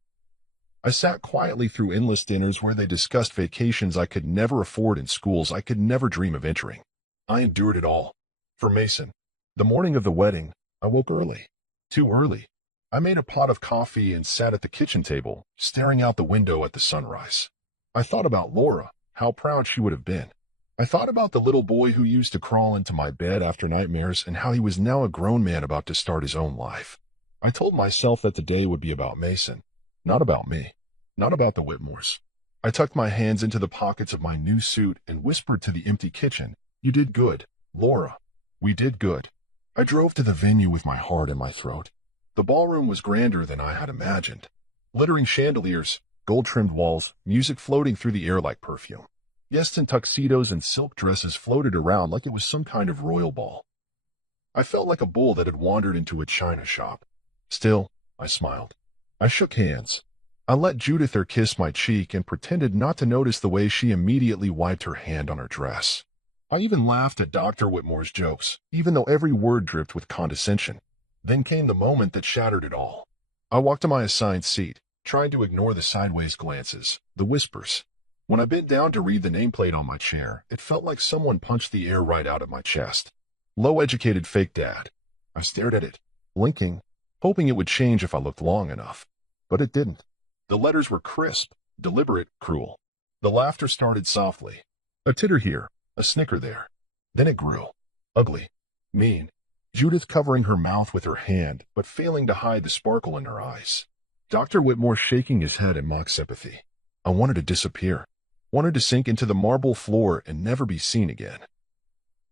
I sat quietly through endless dinners where they discussed vacations I could never afford and schools I could never dream of entering. I endured it all. For Mason, the morning of the wedding, I woke early. Too early. I made a pot of coffee and sat at the kitchen table, staring out the window at the sunrise. I thought about Laura, how proud she would have been. I thought about the little boy who used to crawl into my bed after nightmares and how he was now a grown man about to start his own life. I told myself that the day would be about Mason, not about me, not about the Whitmores. I tucked my hands into the pockets of my new suit and whispered to the empty kitchen, "You did good, Laura. We did good." I drove to the venue with my heart in my throat. The ballroom was grander than I had imagined. Glittering chandeliers, gold-trimmed walls, music floating through the air like perfume. Guests in tuxedos and silk dresses floated around like it was some kind of royal ball. I felt like a bull that had wandered into a china shop. Still, I smiled. I shook hands. I let Judith kiss my cheek and pretended not to notice the way she immediately wiped her hand on her dress. I even laughed at Dr. Whitmore's jokes, even though every word dripped with condescension. Then came the moment that shattered it all. I walked to my assigned seat, trying to ignore the sideways glances, the whispers. When I bent down to read the nameplate on my chair, it felt like someone punched the air right out of my chest. Low-educated fake dad. I stared at it, blinking, hoping it would change if I looked long enough. But it didn't. The letters were crisp, deliberate, cruel. The laughter started softly. A titter here, a snicker there. Then it grew. Ugly. Mean. Judith covering her mouth with her hand, but failing to hide the sparkle in her eyes. Dr. Whitmore shaking his head in mock sympathy. I wanted to disappear. Wanted to sink into the marble floor and never be seen again.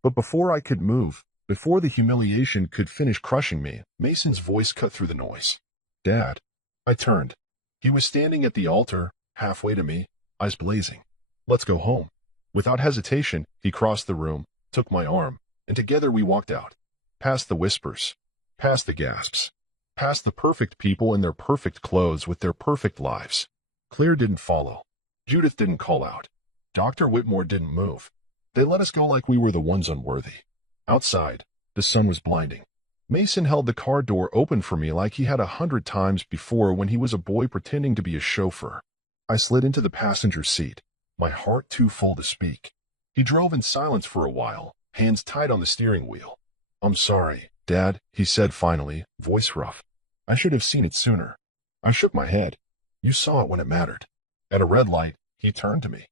But before I could move, before the humiliation could finish crushing me, Mason's voice cut through the noise. Dad. I turned. He was standing at the altar, halfway to me, eyes blazing. Let's go home. Without hesitation, he crossed the room, took my arm, and together we walked out. Past the whispers, past the gasps, past the perfect people in their perfect clothes with their perfect lives. Claire didn't follow. Judith didn't call out. Dr. Whitmore didn't move. They let us go like we were the ones unworthy. Outside, the sun was blinding. Mason held the car door open for me like he had 100 times before when he was a boy pretending to be a chauffeur. I slid into the passenger seat, my heart too full to speak. He drove in silence for a while, hands tight on the steering wheel. I'm sorry, Dad, he said finally, voice rough. I should have seen it sooner. I shook my head. You saw it when it mattered. At a red light, he turned to me.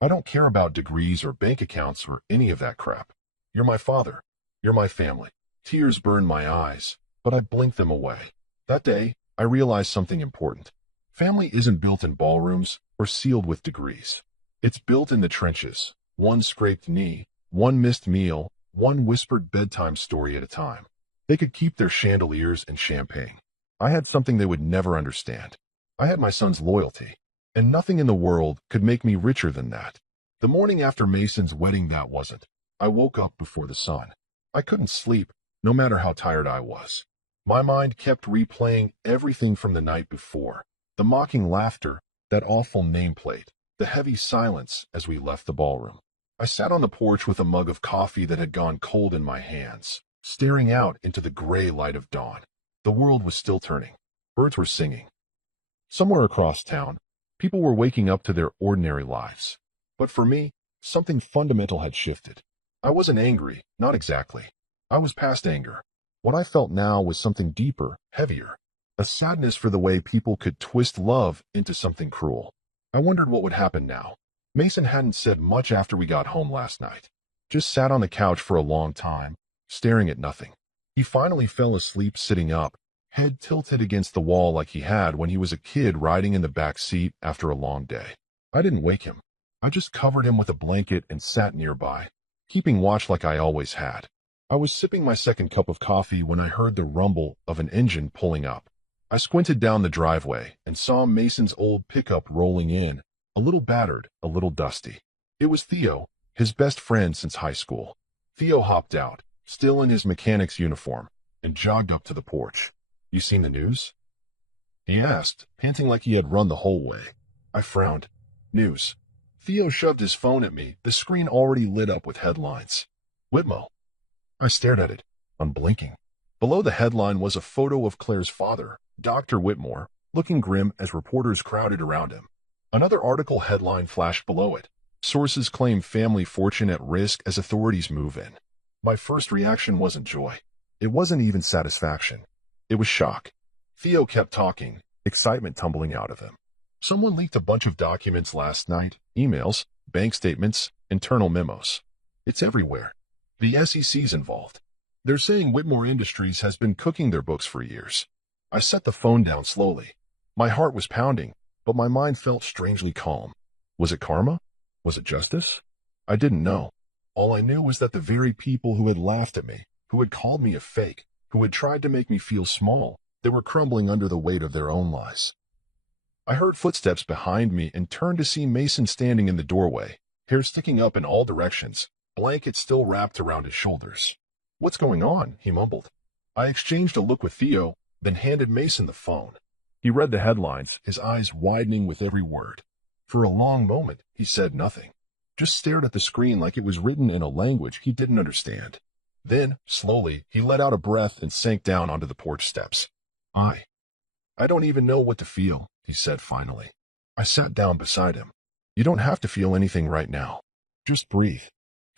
I don't care about degrees or bank accounts or any of that crap. You're my father. You're my family. Tears burned my eyes, but I blinked them away. That day, I realized something important. Family isn't built in ballrooms or sealed with degrees. It's built in the trenches, one scraped knee, one missed meal, one whispered bedtime story at a time. They could keep their chandeliers and champagne. I had something they would never understand. I had my son's loyalty, and nothing in the world could make me richer than that. The morning after Mason's wedding, that wasn't. I woke up before the sun. I couldn't sleep, no matter how tired I was. My mind kept replaying everything from the night before. The mocking laughter, that awful nameplate, the heavy silence as we left the ballroom. I sat on the porch with a mug of coffee that had gone cold in my hands, staring out into the gray light of dawn. The world was still turning. Birds were singing. Somewhere across town, people were waking up to their ordinary lives. But for me, something fundamental had shifted. I wasn't angry, not exactly. I was past anger. What I felt now was something deeper, heavier. A sadness for the way people could twist love into something cruel. I wondered what would happen now. Mason hadn't said much after we got home last night. Just sat on the couch for a long time, staring at nothing. He finally fell asleep sitting up, head tilted against the wall like he had when he was a kid riding in the back seat after a long day. I didn't wake him. I just covered him with a blanket and sat nearby, keeping watch like I always had. I was sipping my second cup of coffee when I heard the rumble of an engine pulling up. I squinted down the driveway and saw Mason's old pickup rolling in, a little battered, a little dusty. It was Theo, his best friend since high school. Theo hopped out, still in his mechanic's uniform, and jogged up to the porch. You seen the news? He asked, panting like he had run the whole way. I frowned. News. Theo shoved his phone at me, the screen already lit up with headlines. Whitmo. I stared at it, unblinking. Below the headline was a photo of Claire's father, Dr. Whitmore, looking grim as reporters crowded around him. Another article headline flashed below it. Sources claim family fortune at risk as authorities move in. My first reaction wasn't joy. It wasn't even satisfaction. It was shock. Theo kept talking, excitement tumbling out of him. Someone leaked a bunch of documents last night, emails, bank statements, internal memos. It's everywhere. The SEC's involved. They're saying Whitmore Industries has been cooking their books for years. I set the phone down slowly. My heart was pounding, but my mind felt strangely calm. Was it karma? Was it justice? I didn't know. All I knew was that the very people who had laughed at me, who had called me a fake, who had tried to make me feel small, they were crumbling under the weight of their own lies. I heard footsteps behind me and turned to see Mason standing in the doorway, hair sticking up in all directions, blanket still wrapped around his shoulders. What's going on? He mumbled. I exchanged a look with Theo, then handed Mason the phone. He read the headlines, his eyes widening with every word. For a long moment, he said nothing, just stared at the screen like it was written in a language he didn't understand. Then, slowly, he let out a breath and sank down onto the porch steps. I don't even know what to feel, he said finally. I sat down beside him. You don't have to feel anything right now. Just breathe.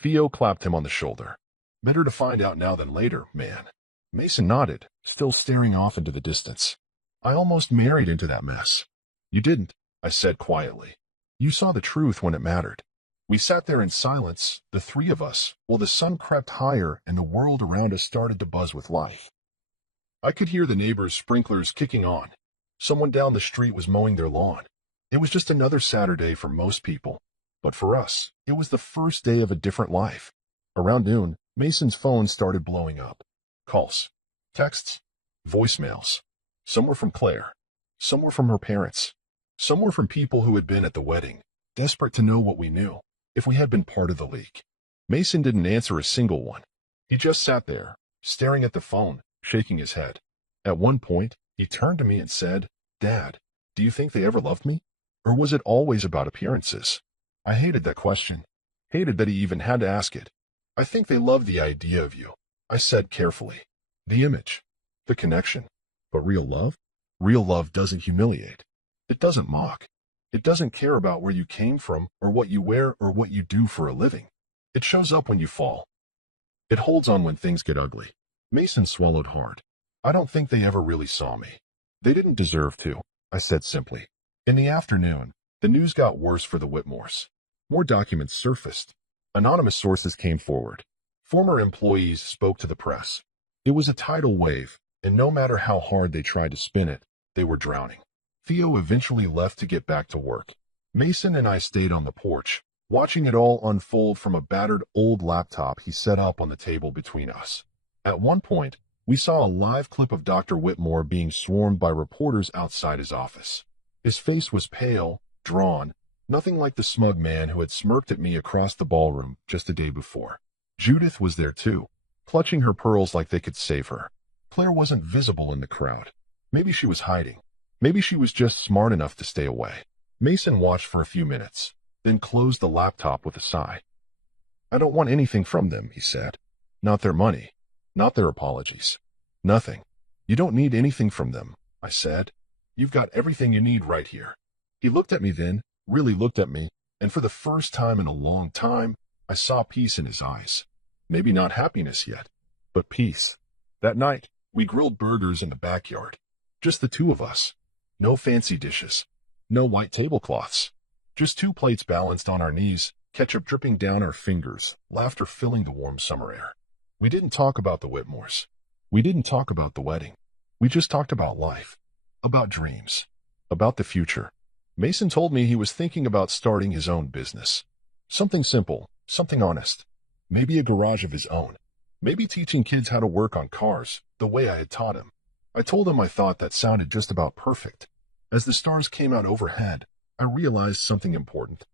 Theo clapped him on the shoulder. Better to find out now than later, man. Mason nodded, still staring off into the distance. I almost married into that mess. You didn't, I said quietly. You saw the truth when it mattered. We sat there in silence, the three of us, while the sun crept higher and the world around us started to buzz with life. I could hear the neighbors' sprinklers kicking on. Someone down the street was mowing their lawn. It was just another Saturday for most people. But for us, it was the first day of a different life. Around noon, Mason's phone started blowing up. Calls, texts, voicemails. Some were from Claire. Some were from her parents. Some were from people who had been at the wedding, desperate to know what we knew, if we had been part of the leak. Mason didn't answer a single one. He just sat there, staring at the phone, shaking his head. At one point, he turned to me and said, "Dad, do you think they ever loved me? Or was it always about appearances?" I hated that question. Hated that he even had to ask it. "I think they love the idea of you," I said carefully. "The image. The connection. But real love? Real love doesn't humiliate. It doesn't mock. It doesn't care about where you came from or what you wear or what you do for a living. It shows up when you fall. It holds on when things get ugly." Mason swallowed hard. "I don't think they ever really saw me. They didn't deserve to," I said simply. In the afternoon, the news got worse for the Whitmores. More documents surfaced. Anonymous sources came forward. Former employees spoke to the press. It was a tidal wave, and no matter how hard they tried to spin it, they were drowning. Theo eventually left to get back to work. Mason and I stayed on the porch, watching it all unfold from a battered old laptop he set up on the table between us. At one point, we saw a live clip of Dr. Whitmore being swarmed by reporters outside his office. His face was pale, drawn, nothing like the smug man who had smirked at me across the ballroom just a day before. Judith was there too, clutching her pearls like they could save her. Claire wasn't visible in the crowd. Maybe she was hiding. Maybe she was just smart enough to stay away. Mason watched for a few minutes, then closed the laptop with a sigh. "I don't want anything from them," he said. "Not their money. Not their apologies. Nothing." "You don't need anything from them," I said. "You've got everything you need right here." He looked at me then, really looked at me, and for the first time in a long time, I saw peace in his eyes. Maybe not happiness yet, but peace. That night, we grilled burgers in the backyard. Just the two of us. No fancy dishes. No white tablecloths. Just two plates balanced on our knees, ketchup dripping down our fingers, laughter filling the warm summer air. We didn't talk about the Whitmores. We didn't talk about the wedding. We just talked about life. About dreams. About the future. Mason told me he was thinking about starting his own business. Something simple, something honest. Maybe a garage of his own. Maybe teaching kids how to work on cars, the way I had taught him. I told him I thought that sounded just about perfect. As the stars came out overhead, I realized something important.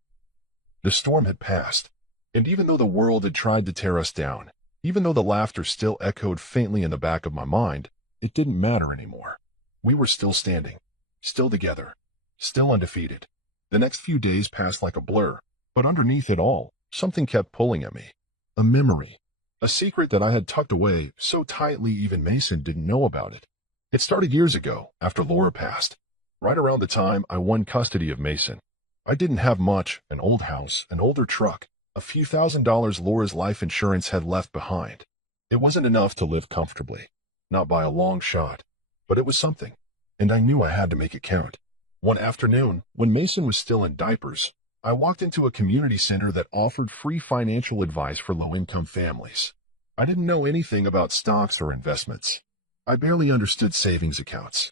The storm had passed, and even though the world had tried to tear us down, even though the laughter still echoed faintly in the back of my mind, it didn't matter anymore. We were still standing, still together, still undefeated. The next few days passed like a blur, but underneath it all, something kept pulling at me. A memory. A secret that I had tucked away so tightly even Mason didn't know about it. It started years ago, after Laura passed. Right around the time I won custody of Mason. I didn't have much, an old house, an older truck, a few $1,000s Laura's life insurance had left behind. It wasn't enough to live comfortably. Not by a long shot. But it was something, and I knew I had to make it count. One afternoon, when Mason was still in diapers, I walked into a community center that offered free financial advice for low-income families. I didn't know anything about stocks or investments. I barely understood savings accounts.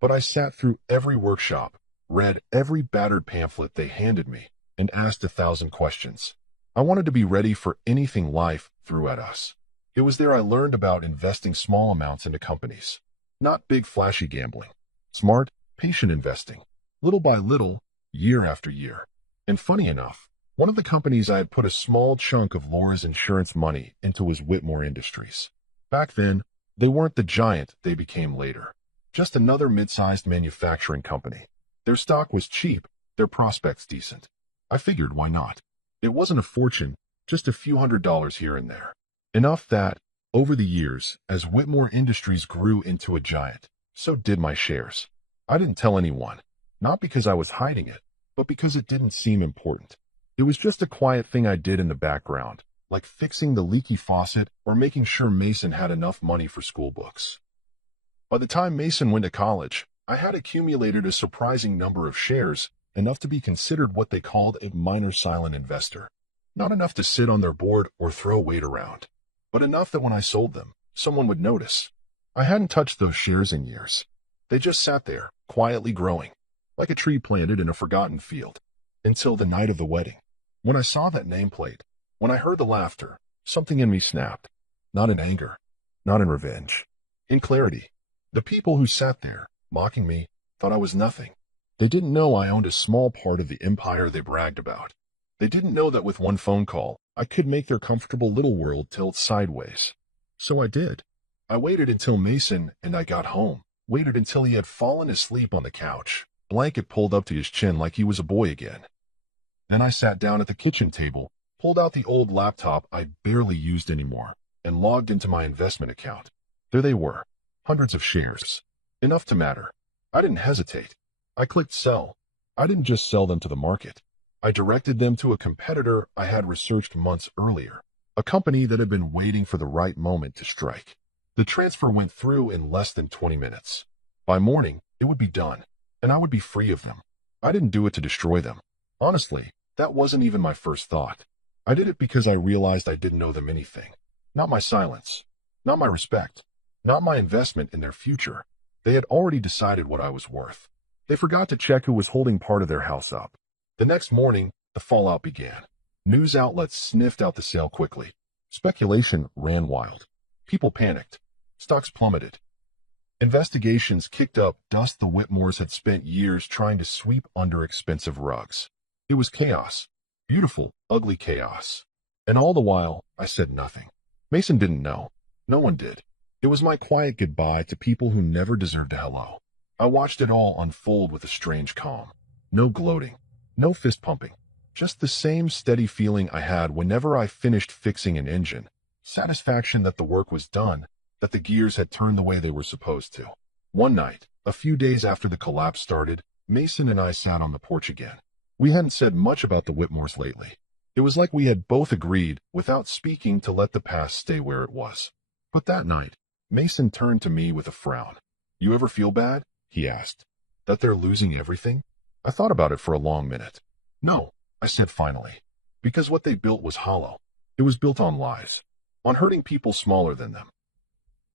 But I sat through every workshop, read every battered pamphlet they handed me, and asked 1,000 questions. I wanted to be ready for anything life threw at us. It was there I learned about investing small amounts into companies. Not big flashy gambling. Smart, patient investing. Little by little, year after year. And funny enough, one of the companies I had put a small chunk of Laura's insurance money into was Whitmore Industries. Back then, they weren't the giant they became later. Just another mid-sized manufacturing company. Their stock was cheap, their prospects decent. I figured why not? It wasn't a fortune, just a few $100s here and there. Enough that, over the years, as Whitmore Industries grew into a giant, so did my shares. I didn't tell anyone, not because I was hiding it, but because it didn't seem important. It was just a quiet thing I did in the background, like fixing the leaky faucet or making sure Mason had enough money for school books. By the time Mason went to college, I had accumulated a surprising number of shares, enough to be considered what they called a minor silent investor. Not enough to sit on their board or throw weight around, but enough that when I sold them, someone would notice. I hadn't touched those shares in years. They just sat there, quietly growing, like a tree planted in a forgotten field, until the night of the wedding. When I saw that nameplate, when I heard the laughter, something in me snapped. Not in anger, not in revenge, in clarity. The people who sat there, mocking me, thought I was nothing. They didn't know I owned a small part of the empire they bragged about. They didn't know that with one phone call, I could make their comfortable little world tilt sideways. So I did. I waited until Mason and I got home, waited until he had fallen asleep on the couch, blanket pulled up to his chin like he was a boy again. Then I sat down at the kitchen table, pulled out the old laptop I barely used anymore, and logged into my investment account. There they were, hundreds of shares. Enough to matter. I didn't hesitate. I clicked sell. I didn't just sell them to the market. I directed them to a competitor I had researched months earlier, a company that had been waiting for the right moment to strike. The transfer went through in less than 20 minutes. By morning, it would be done, and I would be free of them. I didn't do it to destroy them. Honestly, that wasn't even my first thought. I did it because I realized I didn't owe them anything. Not my silence. Not my respect. Not my investment in their future. They had already decided what I was worth. They forgot to check who was holding part of their house up. The next morning, the fallout began. News outlets sniffed out the sale quickly. Speculation ran wild. People panicked. Stocks plummeted. Investigations kicked up dust the Whitmores had spent years trying to sweep under expensive rugs. It was chaos. Beautiful, ugly chaos. And all the while, I said nothing. Mason didn't know. No one did. It was my quiet goodbye to people who never deserved a hello. I watched it all unfold with a strange calm. No gloating. No fist pumping. Just the same steady feeling I had whenever I finished fixing an engine. Satisfaction that the work was done, that the gears had turned the way they were supposed to. One night, a few days after the collapse started, Mason and I sat on the porch again. We hadn't said much about the Whitmores lately. It was like we had both agreed, without speaking, to let the past stay where it was. But that night, Mason turned to me with a frown. "You ever feel bad?" he asked. "That they're losing everything?" I thought about it for a long minute. "No," I said finally, "because what they built was hollow. It was built on lies, on hurting people smaller than them.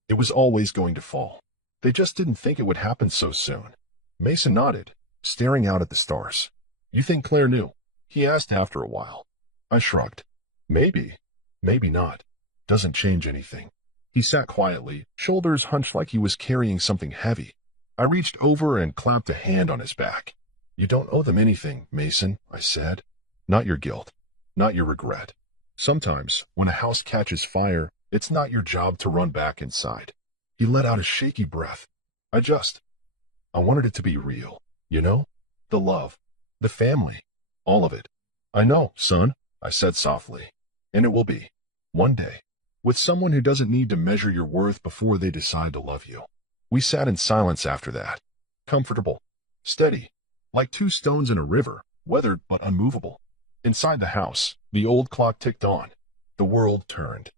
It was always going to fall. They just didn't think it would happen so soon." Mason nodded, staring out at the stars. "You think Claire knew?" he asked after a while. I shrugged. "Maybe. Maybe not. Doesn't change anything." He sat quietly, shoulders hunched like he was carrying something heavy. I reached over and clapped a hand on his back. "You don't owe them anything, Mason," I said. "Not your guilt. Not your regret. Sometimes, when a house catches fire, it's not your job to run back inside." He let out a shaky breath. I wanted it to be real, you know? The love, the family, all of it." "I know, son," I said softly. "And it will be. One day. With someone who doesn't need to measure your worth before they decide to love you." We sat in silence after that. Comfortable. Steady. Like two stones in a river, weathered but unmovable. Inside the house, the old clock ticked on. The world turned.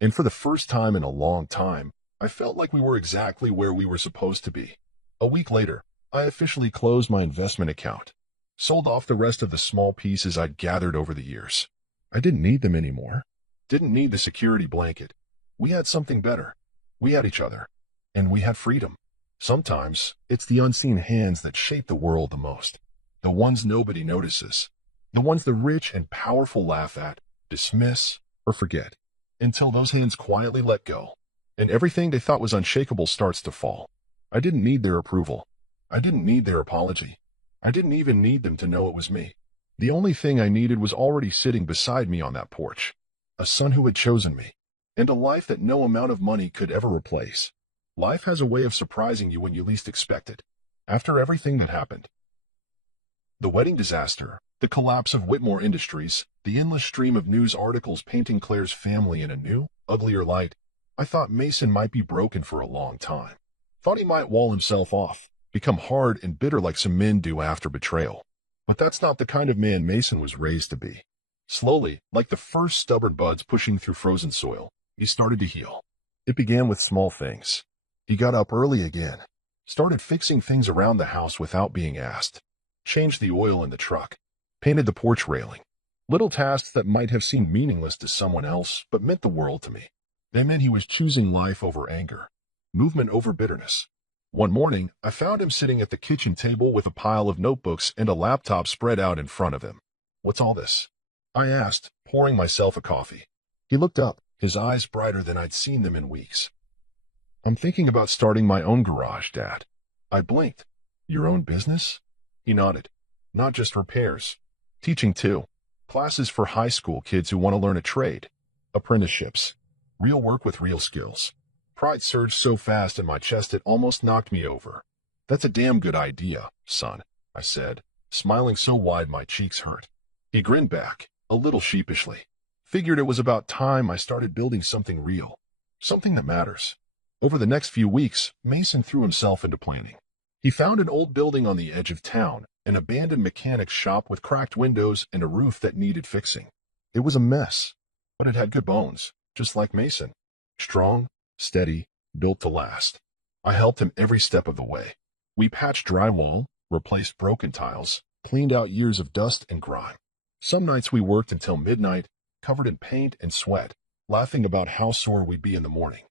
And for the first time in a long time, I felt like we were exactly where we were supposed to be. A week later, I officially closed my investment account. Sold off the rest of the small pieces I'd gathered over the years. I didn't need them anymore. Didn't need the security blanket. We had something better. We had each other. And we had freedom. Sometimes, it's the unseen hands that shape the world the most. The ones nobody notices. The ones the rich and powerful laugh at, dismiss, or forget. Until those hands quietly let go. And everything they thought was unshakable starts to fall. I didn't need their approval. I didn't need their apology. I didn't even need them to know it was me. The only thing I needed was already sitting beside me on that porch. A son who had chosen me. And a life that no amount of money could ever replace. Life has a way of surprising you when you least expect it. After everything that happened. The wedding disaster, the collapse of Whitmore Industries, the endless stream of news articles painting Claire's family in a new, uglier light, I thought Mason might be broken for a long time. Thought he might wall himself off, become hard and bitter like some men do after betrayal. But that's not the kind of man Mason was raised to be. Slowly, like the first stubborn buds pushing through frozen soil, he started to heal. It began with small things. He got up early again, started fixing things around the house without being asked, changed the oil in the truck, painted the porch railing. Little tasks that might have seemed meaningless to someone else but meant the world to me. They meant he was choosing life over anger, movement over bitterness. One morning, I found him sitting at the kitchen table with a pile of notebooks and a laptop spread out in front of him. "What's all this?" I asked, pouring myself a coffee. He looked up, his eyes brighter than I'd seen them in weeks. I'm thinking about starting my own garage, Dad. I blinked. Your own business? He nodded. Not just repairs. Teaching too. Classes for high school kids who want to learn a trade. Apprenticeships. Real work with real skills. Pride surged so fast in my chest it almost knocked me over. That's a damn good idea, son, I said, smiling so wide my cheeks hurt. He grinned back, a little sheepishly. Figured it was about time I started building something real. Something that matters. Over the next few weeks, Mason threw himself into planning. He found an old building on the edge of town, an abandoned mechanic's shop with cracked windows and a roof that needed fixing. It was a mess, but it had good bones, just like Mason. Strong, steady, built to last. I helped him every step of the way. We patched drywall, replaced broken tiles, cleaned out years of dust and grime. Some nights we worked until midnight, covered in paint and sweat, laughing about how sore we'd be in the morning.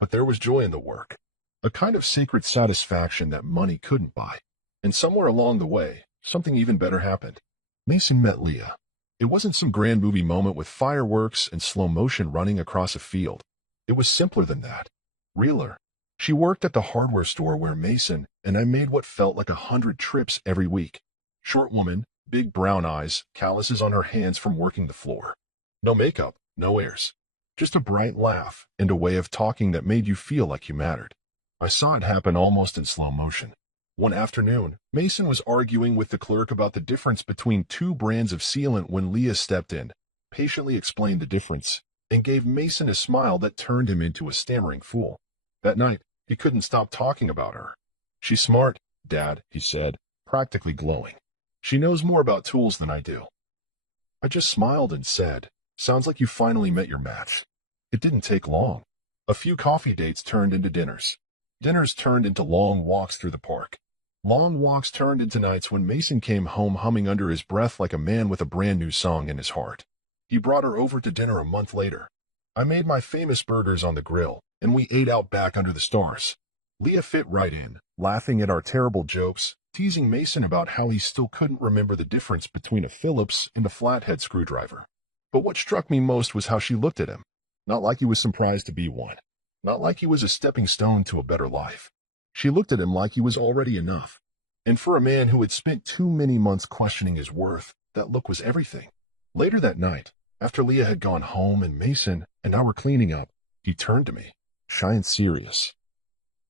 But there was joy in the work, a kind of sacred satisfaction that money couldn't buy. And somewhere along the way, something even better happened. Mason met Leah. It wasn't some grand movie moment with fireworks and slow motion running across a field. It was simpler than that. Realer. She worked at the hardware store where Mason and I made what felt like 100 trips every week. Short woman, big brown eyes, calluses on her hands from working the floor. No makeup, no airs. Just a bright laugh and a way of talking that made you feel like you mattered. I saw it happen almost in slow motion. One afternoon, Mason was arguing with the clerk about the difference between two brands of sealant when Leah stepped in, patiently explained the difference, and gave Mason a smile that turned him into a stammering fool. That night, he couldn't stop talking about her. She's smart, Dad, he said, practically glowing. She knows more about tools than I do. I just smiled and said, sounds like you finally met your match. It didn't take long. A few coffee dates turned into dinners. Dinners turned into long walks through the park. Long walks turned into nights when Mason came home humming under his breath like a man with a brand new song in his heart. He brought her over to dinner a month later. I made my famous burgers on the grill, and we ate out back under the stars. Leah fit right in, laughing at our terrible jokes, teasing Mason about how he still couldn't remember the difference between a Phillips and a flathead screwdriver. But what struck me most was how she looked at him. Not like he was some prize to be won. Not like he was a stepping stone to a better life. She looked at him like he was already enough. And for a man who had spent too many months questioning his worth, that look was everything. Later that night, after Leah had gone home and Mason and I were cleaning up, he turned to me, shy and serious.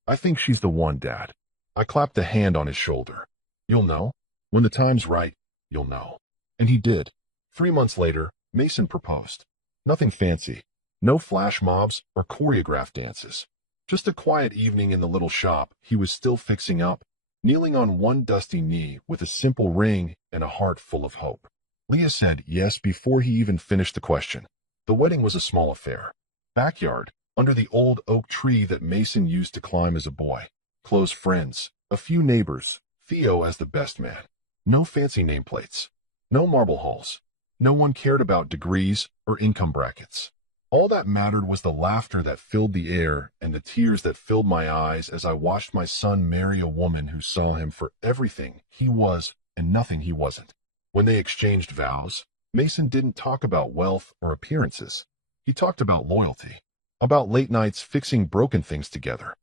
I think she's the one, Dad. I clapped a hand on his shoulder. You'll know. When the time's right, you'll know. And he did. 3 months later, Mason proposed. Nothing fancy. No flash mobs or choreographed dances. Just a quiet evening in the little shop he was still fixing up, kneeling on one dusty knee with a simple ring and a heart full of hope. Leah said yes before he even finished the question. The wedding was a small affair. Backyard, under the old oak tree that Mason used to climb as a boy. Close friends, a few neighbors, Theo as the best man. No fancy nameplates. No marble halls. No one cared about degrees or income brackets. All that mattered was the laughter that filled the air and the tears that filled my eyes as I watched my son marry a woman who saw him for everything he was and nothing he wasn't. When they exchanged vows, Mason didn't talk about wealth or appearances. He talked about loyalty, about late nights fixing broken things together,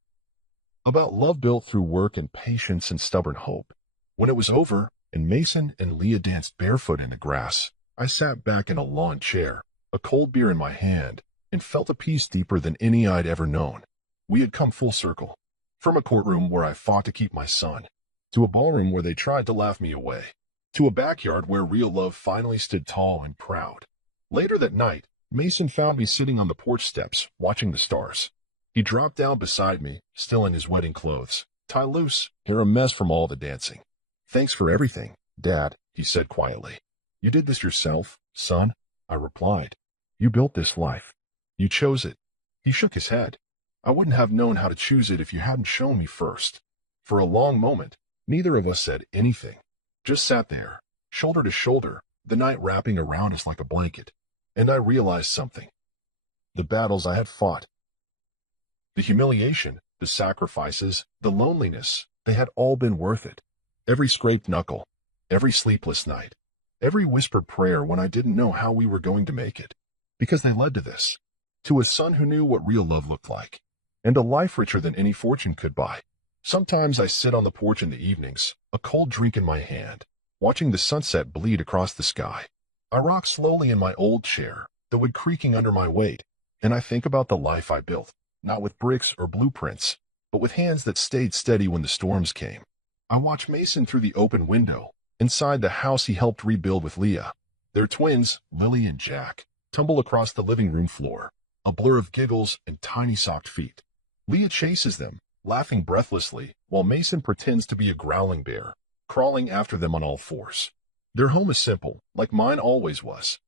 about love built through work and patience and stubborn hope. When it was over and Mason and Leah danced barefoot in the grass, I sat back in a lawn chair, a cold beer in my hand, and felt a peace deeper than any I'd ever known. We had come full circle, from a courtroom where I fought to keep my son, to a ballroom where they tried to laugh me away, to a backyard where real love finally stood tall and proud. Later that night, Mason found me sitting on the porch steps, watching the stars. He dropped down beside me, still in his wedding clothes, tie loose, hair a mess from all the dancing. Thanks for everything, Dad, he said quietly. You did this yourself, son, I replied. You built this life. You chose it. He shook his head. I wouldn't have known how to choose it if you hadn't shown me first. For a long moment, neither of us said anything. Just sat there, shoulder to shoulder, the night wrapping around us like a blanket. And I realized something. The battles I had fought, the humiliation, the sacrifices, the loneliness, they had all been worth it. Every scraped knuckle, every sleepless night, every whispered prayer when I didn't know how we were going to make it. Because they led to this. To a son who knew what real love looked like. and a life richer than any fortune could buy. Sometimes I sit on the porch in the evenings, a cold drink in my hand, watching the sunset bleed across the sky. I rock slowly in my old chair, the wood creaking under my weight, and I think about the life I built, not with bricks or blueprints, but with hands that stayed steady when the storms came. I watch Mason through the open window, inside the house he helped rebuild with Leah. Their twins, Lily and Jack, tumble across the living room floor, a blur of giggles and tiny socked feet. Leah chases them, laughing breathlessly, while Mason pretends to be a growling bear, crawling after them on all fours. Their home is simple, like mine always was.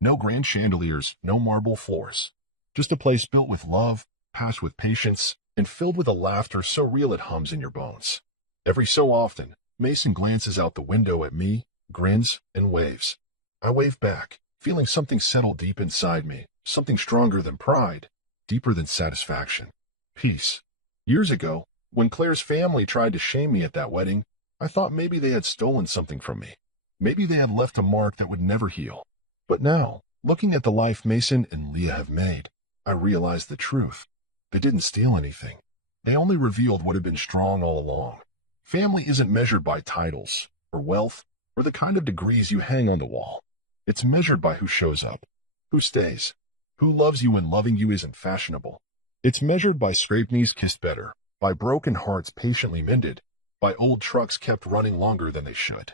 No grand chandeliers, no marble floors. Just a place built with love, patched with patience, and filled with a laughter so real it hums in your bones. Every so often, Mason glances out the window at me, grins, and waves. I wave back, feeling something settle deep inside me, something stronger than pride, deeper than satisfaction. Peace. Years ago, when Claire's family tried to shame me at that wedding, I thought maybe they had stolen something from me. Maybe they had left a mark that would never heal. But now, looking at the life Mason and Leah have made, I realize the truth. They didn't steal anything. They only revealed what had been strong all along. Family isn't measured by titles, or wealth, or the kind of degrees you hang on the wall. It's measured by who shows up, who stays, who loves you when loving you isn't fashionable. It's measured by scraped knees kissed better, by broken hearts patiently mended, by old trucks kept running longer than they should.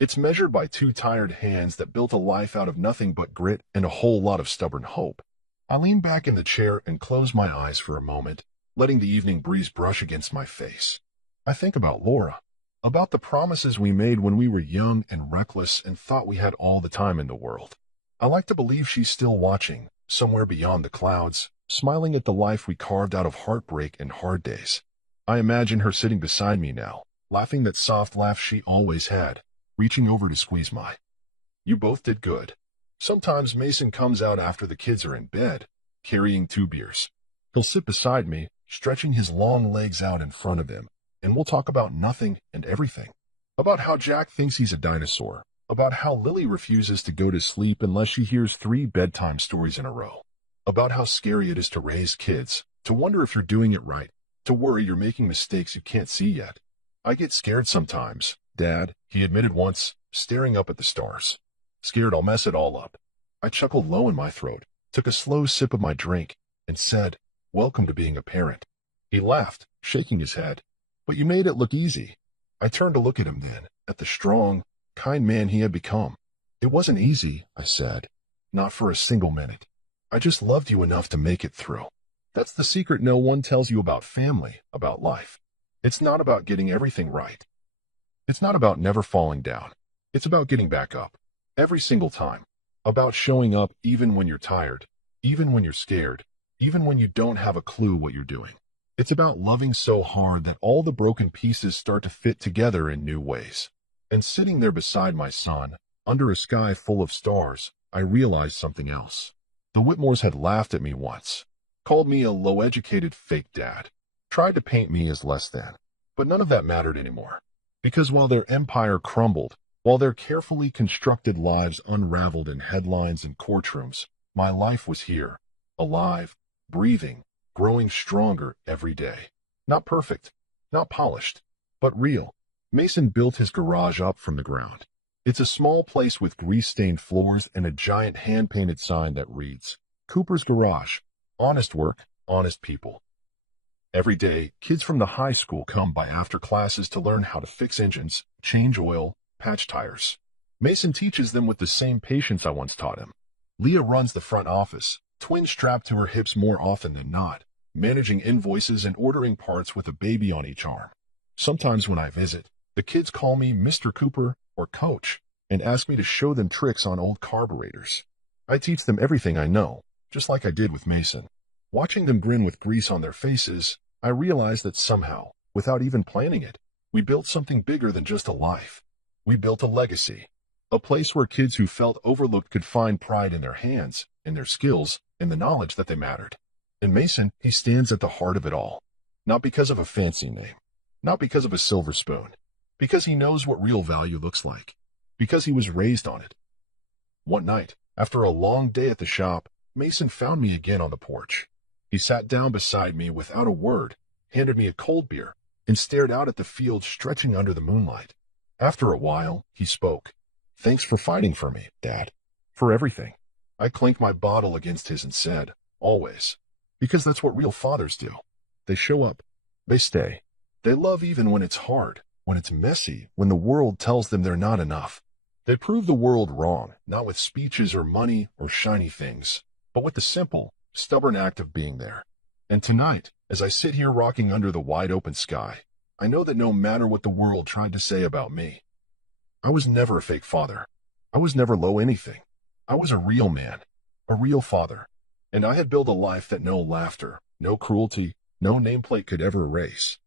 It's measured by two tired hands that built a life out of nothing but grit and a whole lot of stubborn hope. I lean back in the chair and close my eyes for a moment, letting the evening breeze brush against my face. I think about Laura, about the promises we made when we were young and reckless and thought we had all the time in the world. I like to believe she's still watching, somewhere beyond the clouds, smiling at the life we carved out of heartbreak and hard days. I imagine her sitting beside me now, laughing that soft laugh she always had, reaching over to squeeze my. You both did good. Sometimes Mason comes out after the kids are in bed, carrying 2 beers. He'll sit beside me, stretching his long legs out in front of him, and we'll talk about nothing and everything. About how Jack thinks he's a dinosaur, about how Lily refuses to go to sleep unless she hears 3 bedtime stories in a row, about how scary it is to raise kids, to wonder if you're doing it right, to worry you're making mistakes you can't see yet. I get scared sometimes, Dad, he admitted once, staring up at the stars. Scared I'll mess it all up. I chuckled low in my throat, took a slow sip of my drink, and said, "Welcome to being a parent." He laughed, shaking his head. "But you made it look easy." I turned to look at him then, at the strong, kind man he had become. "It wasn't easy," I said. "Not for a single minute. I just loved you enough to make it through. That's the secret no one tells you about family, about life. It's not about getting everything right. It's not about never falling down. It's about getting back up. Every single time. About showing up even when you're tired, even when you're scared, even when you don't have a clue what you're doing. It's about loving so hard that all the broken pieces start to fit together in new ways." And sitting there beside my son, under a sky full of stars, I realized something else. The Whitmores had laughed at me once, called me a low-educated fake dad, tried to paint me as less than. But none of that mattered anymore. Because while their empire crumbled, while their carefully constructed lives unraveled in headlines and courtrooms, my life was here, alive, breathing, growing stronger every day. Not perfect, not polished, but real. Mason built his garage up from the ground. It's a small place with grease-stained floors and a giant hand-painted sign that reads, "Cooper's Garage. Honest work, honest people." Every day, kids from the high school come by after classes to learn how to fix engines, change oil, patch tires. Mason teaches them with the same patience I once taught him. Leah runs the front office, twins strapped to her hips more often than not, managing invoices and ordering parts with a baby on each arm. Sometimes when I visit, the kids call me Mr. Cooper or Coach and ask me to show them tricks on old carburetors. I teach them everything I know, just like I did with Mason. Watching them grin with grease on their faces, I realize that somehow, without even planning it, we built something bigger than just a life. We built a legacy, a place where kids who felt overlooked could find pride in their hands, in their skills, in the knowledge that they mattered. And Mason, he stands at the heart of it all. Not because of a fancy name, not because of a silver spoon, because he knows what real value looks like, because he was raised on it. One night, after a long day at the shop, Mason found me again on the porch. He sat down beside me without a word, handed me a cold beer, and stared out at the fields stretching under the moonlight. After a while, he spoke. "Thanks for fighting for me, Dad. For everything." I clinked my bottle against his and said, "Always." Because that's what real fathers do. They show up. They stay. They love even when it's hard, when it's messy, when the world tells them they're not enough. They prove the world wrong, not with speeches or money or shiny things, but with the simple, stubborn act of being there. And tonight, as I sit here rocking under the wide open sky, I know that no matter what the world tried to say about me, I was never a fake father. I was never low anything. I was a real man, a real father. And I had built a life that no laughter, no cruelty, no nameplate could ever erase.